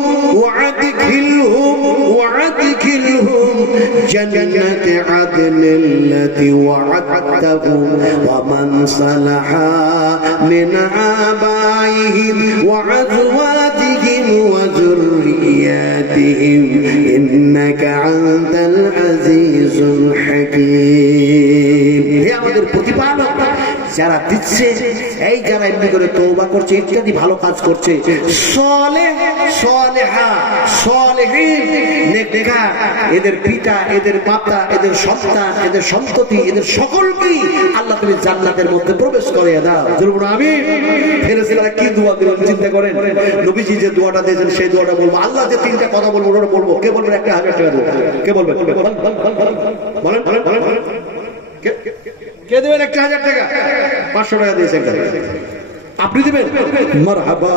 জান্নাতি আদনিল্লাতি ওয়া'আদতাহুম ওয়া মান সালাহা মিন আবাইহিম ওয়া আযওয়াজিহিম ওয়া যুররিয়াতিহিম ইন্নাকা আনতাল আজিজুল হাকীম। হে আমাদের প্রতিপালক, যারা দিচ্ছে, এই যারা এমনি করে তওবা করছে, ইত্যাদি ভালো কাজ করছে, সালেহ সালেহা সালেহীন নেককার, এদের পিতা, এদের মাতা, এদের সন্তান, এদের সন্ততি, এদের সকলকেই আল্লাহ তুমি জান্নাতের মধ্যে প্রবেশ করিয়ে দাও। বলুন আমিন। ফেরেশতারা কি দোয়া দিলেন চিন্তা করেন। নবীজি যে দোয়াটা দিয়েছেন সেই দোয়াটা বলবো। আল্লাহ যে 3টা কথা বলবো ওটা বলবো। কে বলবেন 1000 টাকা দেবো? কে বলবেন? বলেন কে দেবেন 1000 টাকা? 500 টাকা দিয়েছে। আপনি দিবেন মারহাবা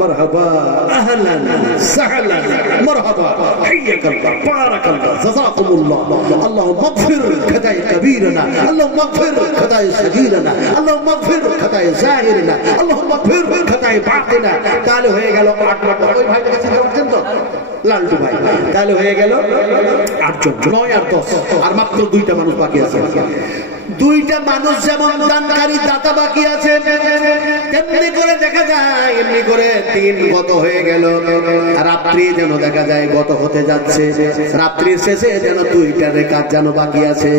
মারহাবা আহলান সাহলান মারহাবা হাইয়াকাল্লাহ বারাকাল্লাহ জাযাকুমুল্লাহ আল্লাহুম্মা ইগফির খাতায়ে কাবীরানা আল্লাহুম্মা ইগফির খাতায়ে সগীরানা আল্লাহুম্মা ইগফির খাতায়ে জাহিরানা আল্লাহুম্মা ইগফির খাতায়ে বাতিনা। তাহলে হয়ে গেল 8 নম্বর। ওই ভাইটা চিন্তা করছেন তো লালটু ভাই, তাহলে হয়ে গেল 8 জন, 9 আর 10, আর মাত্র 2টা মানুষ বাকি আছে। 2টা মানুষ যেমন দানকারী দাতা বাকি আছে, তেমনি করে দেখা যায় এমনি করে দিন গত হয়ে গেল, রাত্রি যেন দেখা যায় গত হতে যাচ্ছে। রাত্রির শেষে যেন 2টা রেকাত যেন বাকি আছে,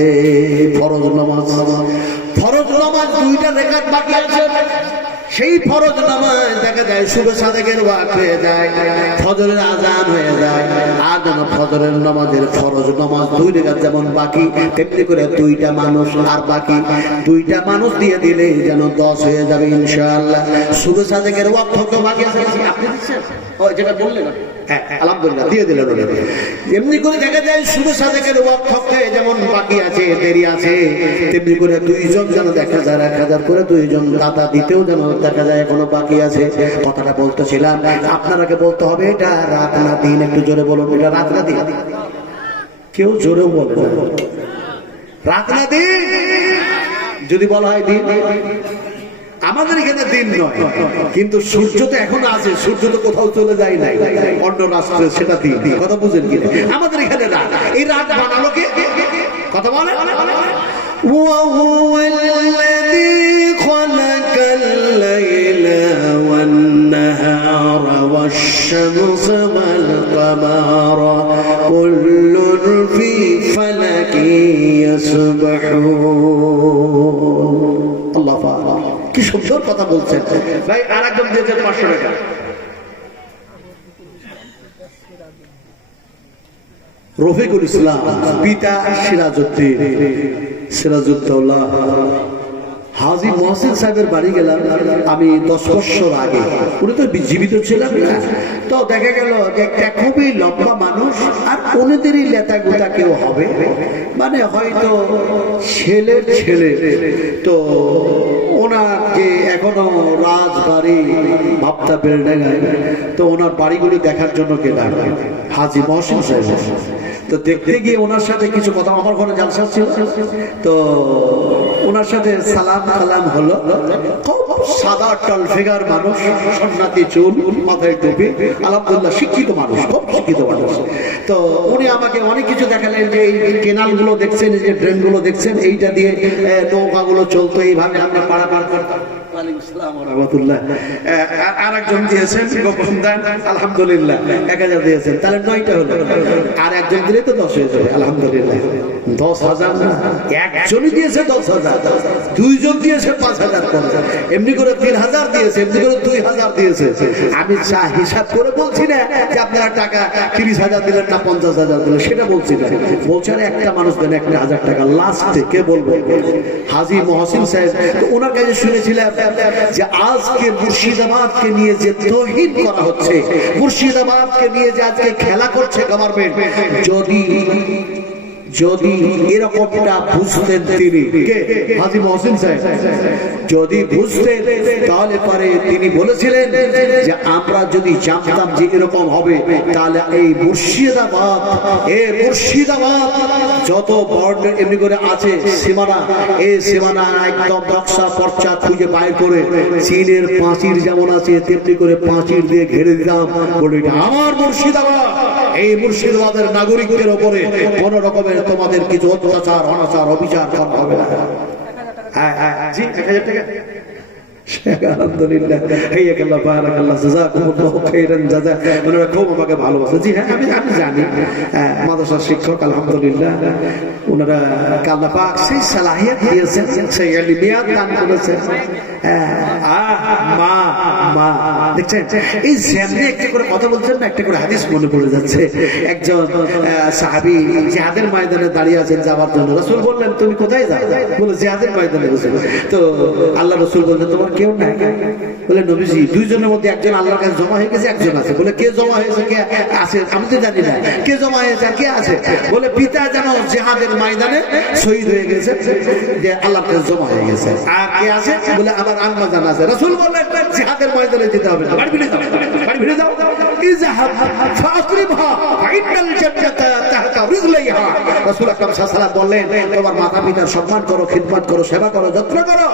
ফরজ নামাজ। ফরজ নামাজ 2টা রেকাত বাকি আছে। সেই ফরজ নামাজ দেখা যায় সুবহ সাদেকের ওয়াক্ত হয়ে যায়, ফজরের আজান হয়ে যায়, আর যেন ফজরের নামাজের ফরজ নামাজ 2 রাকাত যেমন বাকি, তেমনি করে 2টা মানুষ আর বাকি। 2টা মানুষ দিয়ে দিলে যেন 10 হয়ে যাবে ইনশাআল্লাহ। সুবহ সাদেকের ওয়াক্ত তো বাকি আছে, আপনি দিচ্ছেন ও যেটা বললেন, আলহামদুলিল্লাহ দিয়ে দিলেন। এমনি করে দেখা যায় সুবহ সাদেকের ওয়াক্ত যেমন বাকি আছে, দেরি আছে, তেমনি করে 2 জন যেন দেখা যায় 1000 করে 2 জন দাতা দিতেও যেন দেখা যায় এখনো বাকি আছে। কথাটা বলতেছিলাম, আপনারাকে বলতে হবে এটা রাত না দিন। একটু জোরে বলুন, এটা রাত না দিন? কেউ জোরেও বলে না, রাত না দিন। যদি বলা হয় দিন, আমাদের এখানে দিন নয়, কিন্তু সূর্য তো এখন আছে, সূর্য তো কোথাও চলে যায় নাই, অন্য রাষ্ট্রে সেটা দিন। কথা বুঝেন কিনা? আমাদের এখানে রাত। এই রাত বানালো কে? কথা বলে وهو الذي خلق الليل والنهار والشمس والقمر كل في فلك يسبحون। আল্লাহ পাক কি সুন্দর কথা বলছেন ভাই। আরেকজন দিয়েছেন 500 টাকা। রফিকুল ইসলাম, পিতা সিরাজউদ্দিন, সিরাজউদ্দৌলা। হাজী মহসিন সাহেবের বাড়ি গেলাম আমি 10 বছর আগে, উনি তো জীবিত ছিলাম না। তো দেখা গেল যে একটা খুবই লম্বা মানুষ, আর ওনাদেরই লেতা গোতা কেউ হবে, মানে হয়তো ছেলের ছেলে। তো ওনার যে এখনো রাজবাড়ি ভাবতা বেলডাঙ্গায়, তো ওনার বাড়িগুলি দেখার জন্য গেলাম হাজী মহসিন সাহেব। তো দেখতে গিয়ে ওনার সাথে কিছু কথা, আমার ঘরে জালসা ছিল, তো ওনার সাথে সালাম কালাম হলো। খুব সাদা টলফিগার মানুষ, সন্ন্যাতি চুল, মাথায় টুপি, আলহামদুলিল্লাহ শিক্ষিত মানুষ, খুব শিক্ষিত মানুষ। তো উনি আমাকে অনেক কিছু দেখালেন, যে এই কেনালগুলো দেখছেন, এই যে ড্রেনগুলো দেখছেন, এইটা দিয়ে নৌকাগুলো চলতো, এইভাবে আমরা পাড়া পার করতাম। আরেকজন দিয়েছেন গোপন দান, আলহামদুলিল্লাহ 1000 দিয়েছেন, তাহলে 9টা হলো। আর একজন দিলে তো 10 হয়ে যাবে, আলহামদুলিল্লাহ। 10,000 না, একজনই দিয়েছে 10,000, 2 জন দিয়েছে 5,000 করে, এমনি করে 3,000 দিয়েছে, এমনি করে 2,000 দিয়েছে। আমি হিসাব করে বলছি না যে আপনারা টাকা 30,000 দিলেন না 50,000 দিলেন, সেটা বলছি না। বলছেন একটা মানুষ দেন 1,000 টাকা, লাস্টে কে বলবো? হাজী মহসিন সাহেব। তো ওনার কাছে শুনেছিলাম যে আজকে মুর্শিদাবাদকে নিয়ে যে তৌহিদ করা হচ্ছে, মুর্শিদাবাদকে নিয়ে যে আজকে খেলা করছে গভর্নমেন্ট, যদি এরকমটা বুঝতেন তিনি, কে? হাজী মহসিন সাহেব। যদি বুঝতেন তাহলে পরে তিনি বলেছিলেন যে আমরা যদি জানতাম যে এরকম হবে, তাহলে এই মুর্শিদাবাদ যত বর্ণ এমনি করে আছে সীমানা, এই সীমানা একদম নকশা পর্চা খুঁজে বাইর করে চীনের পাঁচির যেমন আছে তেমনি করে পাঁচির দিয়ে ঘিরে দিলাম, বলে এটা আমার মুর্শিদাবাদ। এই মুর্শিদাবাদের নাগরিকদের উপরে কোন রকমের তোমাদের কিছু অত্যাচার, অনাচার, অবিচার করা হবে না। হ্যাঁ হ্যাঁ জি, 1000 টাকা। আলহামদুলিল্লাহ, হাইয়াকাল্লাহ বারাকাল্লাহ, জাযাকুমুল্লাহু খাইরান জাযা। ওনারা খুব আমাকে ভালোবাসে। জি হ্যাঁ, আমি জানি, মাদ্রাসার শিক্ষক, আলহামদুলিল্লাহ। ওনারা আল্লাহ পাক সেই সালাহিয়াত দিয়েছেন, সেই ইলমিয়াত দান করেছেন। মা মা। দেখছেন এই যেমনি একটা করে কথা বলছেন না, একটা করে হাদিস মনে পড়ে যাচ্ছে। একজন সাহাবী জিহাদের ময়দানে দাঁড়িয়ে আছেন যাওয়ার জন্য। রাসূল বললেন তুমি কোথায় যাও? বলে জিহাদের ময়দানে। রাসূল তো আল্লাহ রাসূল বললেন তোমার কেউ নাই? বলে নবীজি দুইজনের মধ্যে একজন আল্লাহর কাছে জমা হয়ে গেছে, একজন আছে। বলে কে জমা হয়েছে কে আছে? আমি তো জানি না কে জমা হয়েছে আর কে আছে। বলে পিতা যেন জিহাদের ময়দানে শহীদ হয়ে গেছে, যে আল্লাহর কাছে জমা হয়ে গেছে। আর কে আছে? বলে আমার আম্মা জান আছে। রাসূল বললেন জিহাদের ময়দানে যেতে হবে না, বাড়ি ফিরে যাও, বাড়ি ফিরে যাও। ইযহাব ফাকরিবহা ফাইনাল জান্নাতা তাহতা রিজলাইহা। রাসূল আকরাম সাল্লাল্লাহু আলাইহি ওয়াসাল্লাম বললেন তোমার মাতা পিতার সম্মান করো, খিদমত করো, সেবা করো, যত্ন করো,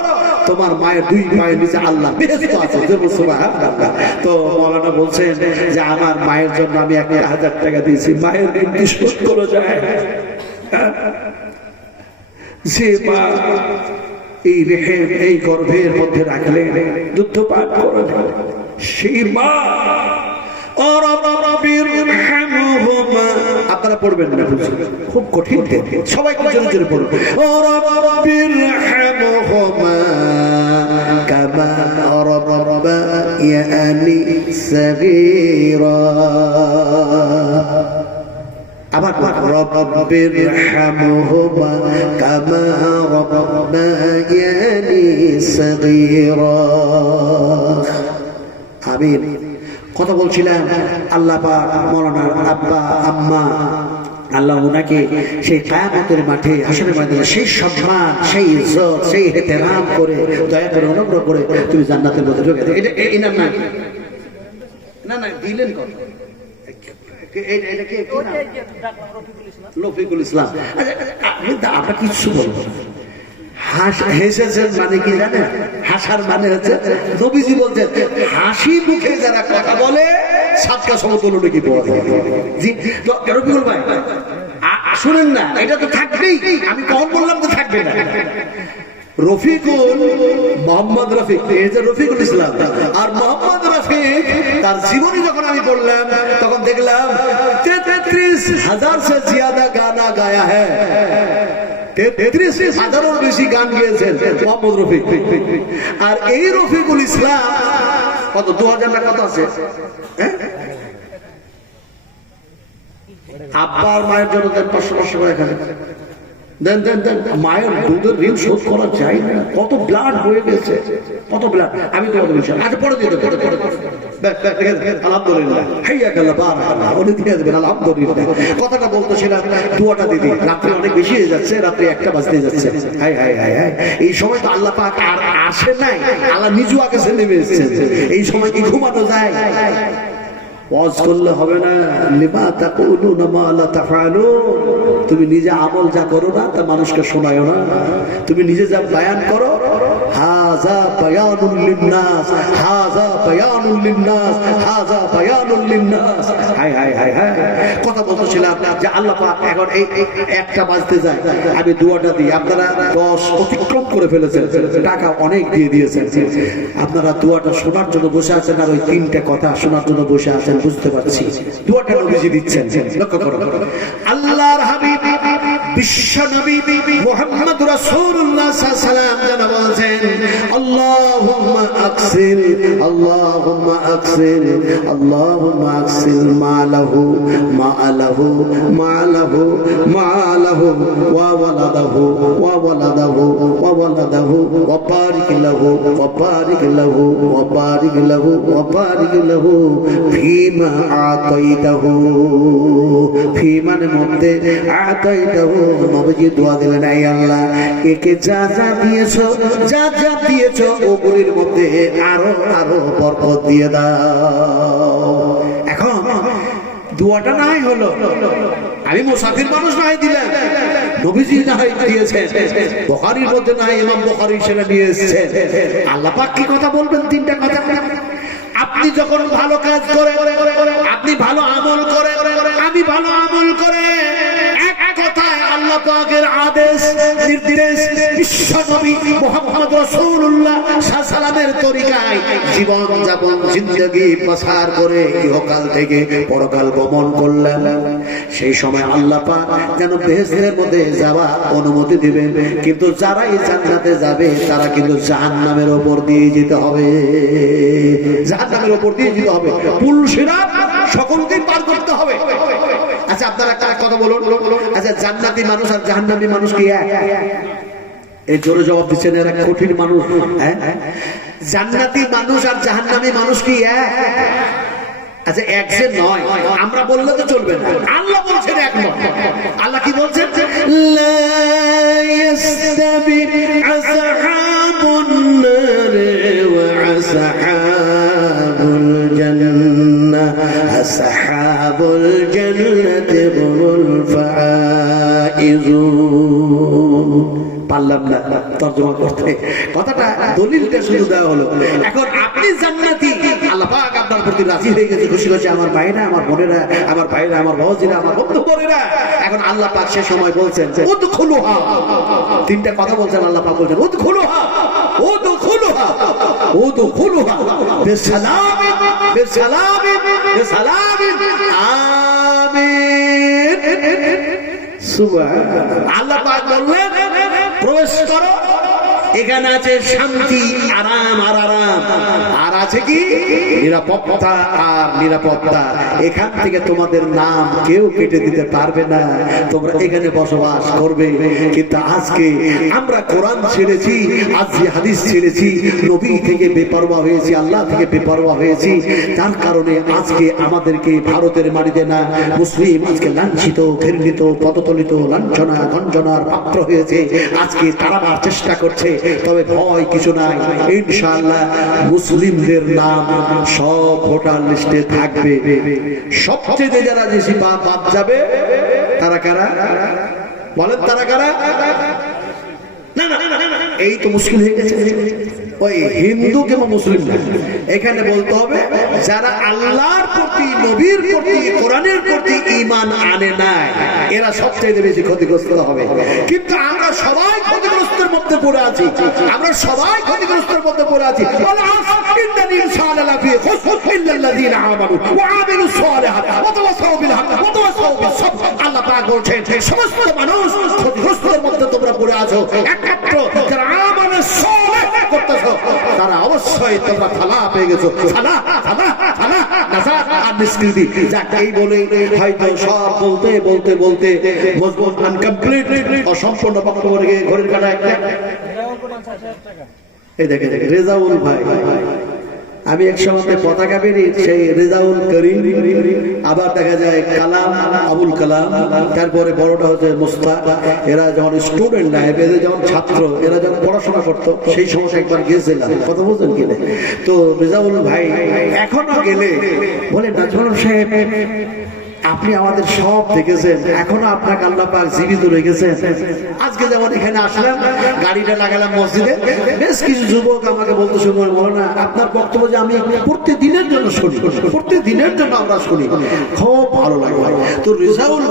তোমার মায়ের দুই পায়ের নিচে আল্লাহ বেহেশত আছে। সুবহানাল্লাহ। তো মাওলানা বলছেন যে আমার মায়ের জন্য আমি 1000 টাকা দিয়েছি, মায়ের ঋণ কি শোধ করা যায়? যে মা এই রেহেম এই গর্ভের মধ্যে রাখলে দুধ পান করে সেই মা আপনারা পড়বেন না, খুব কঠিন, সবাই জোরে জোরে পড়বেন। কামা রাব্বায়ানি সাগীরা। আবার রব্বিরহামহুমা কামা রাব্বায়ানি সাগীরা। আমিন। কথা বলছিলাম আল্লাহ পাক মাওলানার আব্বা আম্মা, আল্লাহ ওনাকে সেই কিয়ামতের মাঠে হাসরের ময়দানে সেই সম্মান, সেই ইজ্জত, সেই ইহতিরাম করে দয়া করে অনুগ্রহ করে তুমি জান্নাতের মধ্যে ঢুকে দাও। এটা এনার নাম না না দিলেন কত? রফিকুল ইসলাম। আপনার কিছু বলবো হেসেছেন মানে কি জানেন? হাসার মানে হচ্ছে নবীজি বলছেন হাসি মুখে যারা কথা বলে সাতটা সমতুল্য নাকি পাওয়া যায়। জি রফিকুল ভাই শুনেন না, এটা তো থাকবেই। আমি কখন বললাম তো থাকবে না। রফিকুল মোহাম্মদ রফিক, এই যে রফিকুল ইসলাম আর মোহাম্মদ রফিক, তার জীবনী যখন আমি পড়লাম তখন দেখলাম 33,000 से ज्यादा गाना गाया है। 33,000 বেশি গান গেয়েছেন মোহাম্মদ রফিক। আর এই রফিকুল ইসলাম কত 2000 না কত আছে? আব্বা আর মায়ের জন্য 500 করে এখানে দেন দেন দেন। মায়ের দুধের ঋণ শোধ করা যায় না, কত ব্লাড হয়ে গেছে, কত ব্লাড। আমি তোমাদের বিষয় আচ্ছা পরে দিয়ে দেবো, আলহামদুলিল্লাহ হাইয়াকাল্লাহ বারাকাল্লাহ উনি দিয়ে দেবেন আলহামদুলিল্লাহ। কথাটা বলতেছিলাম দুয়াটা দিদি, রাত্রি অনেক বেশি হয়ে যাচ্ছে, রাত্রি 1টা বাজতে যাচ্ছে। হাই হাই হাই হাই, এই সময় তো আল্লাহ পাক আর আসে নাই, আল্লাহ নিজু আকাশে নেমে এসেছেন। এই সময় কি ঘুমানো যায়? ওয়াজ করলে হবে না। লিমা তাকুলুনা মা লা তাফআলুন। তুমি নিজে আমল যা করো না তা মানুষকে শোনায়ও না। তুমি নিজে যা বয়ান করো, হাযা বায়ানুল লিন্নাস, হাযা বায়ানুল লিন্নাস, হাযা বায়ানুল লিন্নাস। হাই হাই হাই হাই। কথা বলছিলাম যে আল্লাহ পাক এখন এই 1টা বাজতে যায়, আমি দুয়াটা দিই। আপনারা 10 অতিক্রম করে ফেলেছেন, টাকা অনেক দিয়ে দিয়েছেন। আপনারা দুয়াটা শোনার জন্য বসে আছেন আর ওই 3টে কথা শোনার জন্য বসে আছেন, বুঝতে পারছি। দুয়াটা নবীজি দিচ্ছেন, লক্ষ্য করো। আল্লাহর হাবিব বিশ্ব নবী মুহাম্মদ রাসূলুল্লাহ সাল্লাল্লাহু আলাইহি ওয়াসাল্লাম যেন বলেন আল্লাহুম্মা আকসিল, আল্লাহুম্মা আকসিল, আল্লাহুম্মা আকসিল মালাহু মালাহু মালাহু মালাহু ওয়া ওয়ালাদাহু ওয়া ওয়ালাদাহু ওয়া ওয়ালাদাহু ওয়া বারিক লাহু ওয়া বারিক লাহু ওয়া বারিক লাহু ওয়া বারিক লাহু ফিমা আতাইতাহু। ফি মানে মধ্যে, আতাইতাহু নবীজি দোয়া দিলেন আয় আল্লাহ একে যা যা দিয়েছো, যা যা দিয়েছো ওগুলির মধ্যে আরো আরো বরকত দিয়ে দাও। এখন দোয়াটা নাই হলো, আমি মুসাফির মানুষ নাই দিলেন, নবীজি নাই দিয়েছেন, বুখারীর মধ্যে নাই, ইমাম বুখারী সেটা নিয়ে এসেছেন। আল্লাহ পাক কি কথা বলবেন? 3টা কথা। আপনি যখন ভালো কাজ করে, আপনি ভালো আমল করে, আমি ভালো আমল করে, এক কথায় আল্লাহ পাকের আদেশ নির্দেশ বিশ্ব নবী মুহাম্মদ রাসূলুল্লাহ সাল্লামের তরিকায় জীবন যাপন জিন্দেগি প্রসার করে ইহকাল থেকে পরকাল গমন করলেন। সেই সময় আল্লাহ পাক যেন বেহেশতের মধ্যে যাওয়ার অনুমতি দিবেন, কিন্তু যারা এই জান্নাতে যাবে তারা কিন্তু জাহান্নামের উপর দিয়ে যেতে হবে, জাহান্নামের উপর দিয়ে যেতে হবে, পুল সিরাত সকলকেই পার করতে হবে। আচ্ছা আপনারা একটা কথা বলুন, আচ্ছা জান্নাতি মানুষ আর জাহান্নামী মানুষ কি এক? এই জোরে জবাব দিচ্ছেন, এরা কঠিন মানুষ। হ্যাঁ, জান্নাতি মানুষ আর জাহান্নামী মানুষ কি এক? আচ্ছা এক যে নয়, আমরা বললে তো চলবে না, আল্লাহ বলছেন এক নয়। আল্লাহ কি বলছেন? লা ইয়াস্তাবি আসহাবুন নার ওয়া আসহাবুল জান্নাহ, আসহাবুল জান্নাতি হুমুল ফাইজুন। পারলাম না তরজমা করতে, কথাটা দলিলটা শুরু দেওয়া হলো। এখন আপনি জান্নাতি, আল্লাহ পাক আপনার প্রতি রাজি হয়ে গেছে, খুশি হয়েছে। আমার ভাইরা, আমার বোনেরা, আমার ভাইরা, আমার বাবাজিরা, আমার বন্ধু বোনেরা, এখন আল্লাহ পাক সে সময় বলছেন উদখুলুহা, তিনটা কথা বলছেন আল্লাহ পাক, বলছেন উদখুলুহা, উদখুলুহা, উদখুলুহা বিসালামিন, বিসালামিন, বিসালামিন, আমিন। সুবহানাল্লাহ। আল্লাহ পাক বললেন প্রবেশ করো, এখানে আছে শান্তি, আরাম আর আরাম, আর আছে কি নিরাপত্তা আর নিরাপত্তা। এখান থেকে তোমাদের নাম কেউ কেটে দিতে পারবে না, তোমরা এখানে বসবাস করবে। কিন্তু আজকে আমরা কোরআন ছেড়েছি, আজকে হাদিস ছেড়েছি, নবী থেকে বেপরোয়া হয়েছি, আল্লাহ থেকে বেপরোয়া হয়েছি। তার কারণে আজকে আমাদেরকে ভারতের মাটিতে না মুসলিম আজকে লাঞ্ছিত, ঘৃণিত, পদতলিত, লাঞ্ছনা গঞ্জনার পাত্র হয়েছে। আজকে তাড়াবার চেষ্টা করছে, তবে ভয় কিছু নাই, ইনশাআল্লাহ মুসলিমদের নাম সব ভোটার লিস্টে থাকবে। সবচেয়ে যারা বেশি বাদ যাবে তারা কারা বলেন? তারা কারা? না না, এই তো মুশকিল হয়ে গেছে। ওই হিন্দু কিংবা মুসলিম না, এখানে বলতে হবে যারা আল্লাহর প্রতি, নবীর প্রতি, কোরআনের প্রতি ঈমান আনে নাই, এরা সবচেয়ে বেশি ক্ষতিগ্রস্ত হবে। কিন্তু আমরা সবাই ক্ষতিগ্রস্তের মধ্যে পড়ে আছি, আমরা সবাই ক্ষতিগ্রস্তের মধ্যে পড়ে আছি। ইন্নাল ইনসানা লাফি খুসর ইল্লাল্লাযিনা আমানু ওয়া আমিলুস সালিহাত ওয়া তাওয়াসাউ বিল হক ওয়া তাওয়াসাউ বিস সাবর। আল্লাহ পাক বলছেন সমস্ত মানুষ ক্ষতিগ্রস্তের মধ্যে তোমরা পড়ে আছো, একমাত্র যারা আমালে সালেহ করতেছো তারা অবশ্যই তোমরা ফালা পেয়ে গেছো। ফালা ফালা ফালা নাজাত আর নিষ্কৃতি। যাক এই বলে হয়তো সব বলতে বলতে বলতে মজবুত আনকমপ্লিট অসম্পূর্ণ বক্তব্য রেখে ঘরের কাটা একটা। এই দেখেন রেজাউল ভাই, আমি এক সময় পতাকা বেরি সেই রেজাউল করিম, আবার দেখা যায় কালাম, আবুল কালাম, তারপরে বড়টা হচ্ছে মুস্তাক। এরা যখন স্টুডেন্ট না, এদের যখন ছাত্র, এরা যখন পড়াশোনা করতো সেই সময় একবার গিয়েছিলাম, কথা বলছেন কিনে। তো রেজাউল ভাই এখনো গেলে বলে নাজমুল সাহেব আপনি আমাদের সব দেখেছেন, এখনো আপনাকে আল্লাহ পাক জীবিত রেখেছেন। আজকে যেমন এখানে আসলাম, গাড়িটা লাগালাম মসজিদে, বেশ কিছু যুবক আমাকে বলতে শুরু করে, বলো না আপনার বক্তব্য যে আমি প্রতিদিনের জন্য শুনি, প্রতিদিনের জন্য আমরা শুনি, খুব ভালো লাগে। তো রেজাউল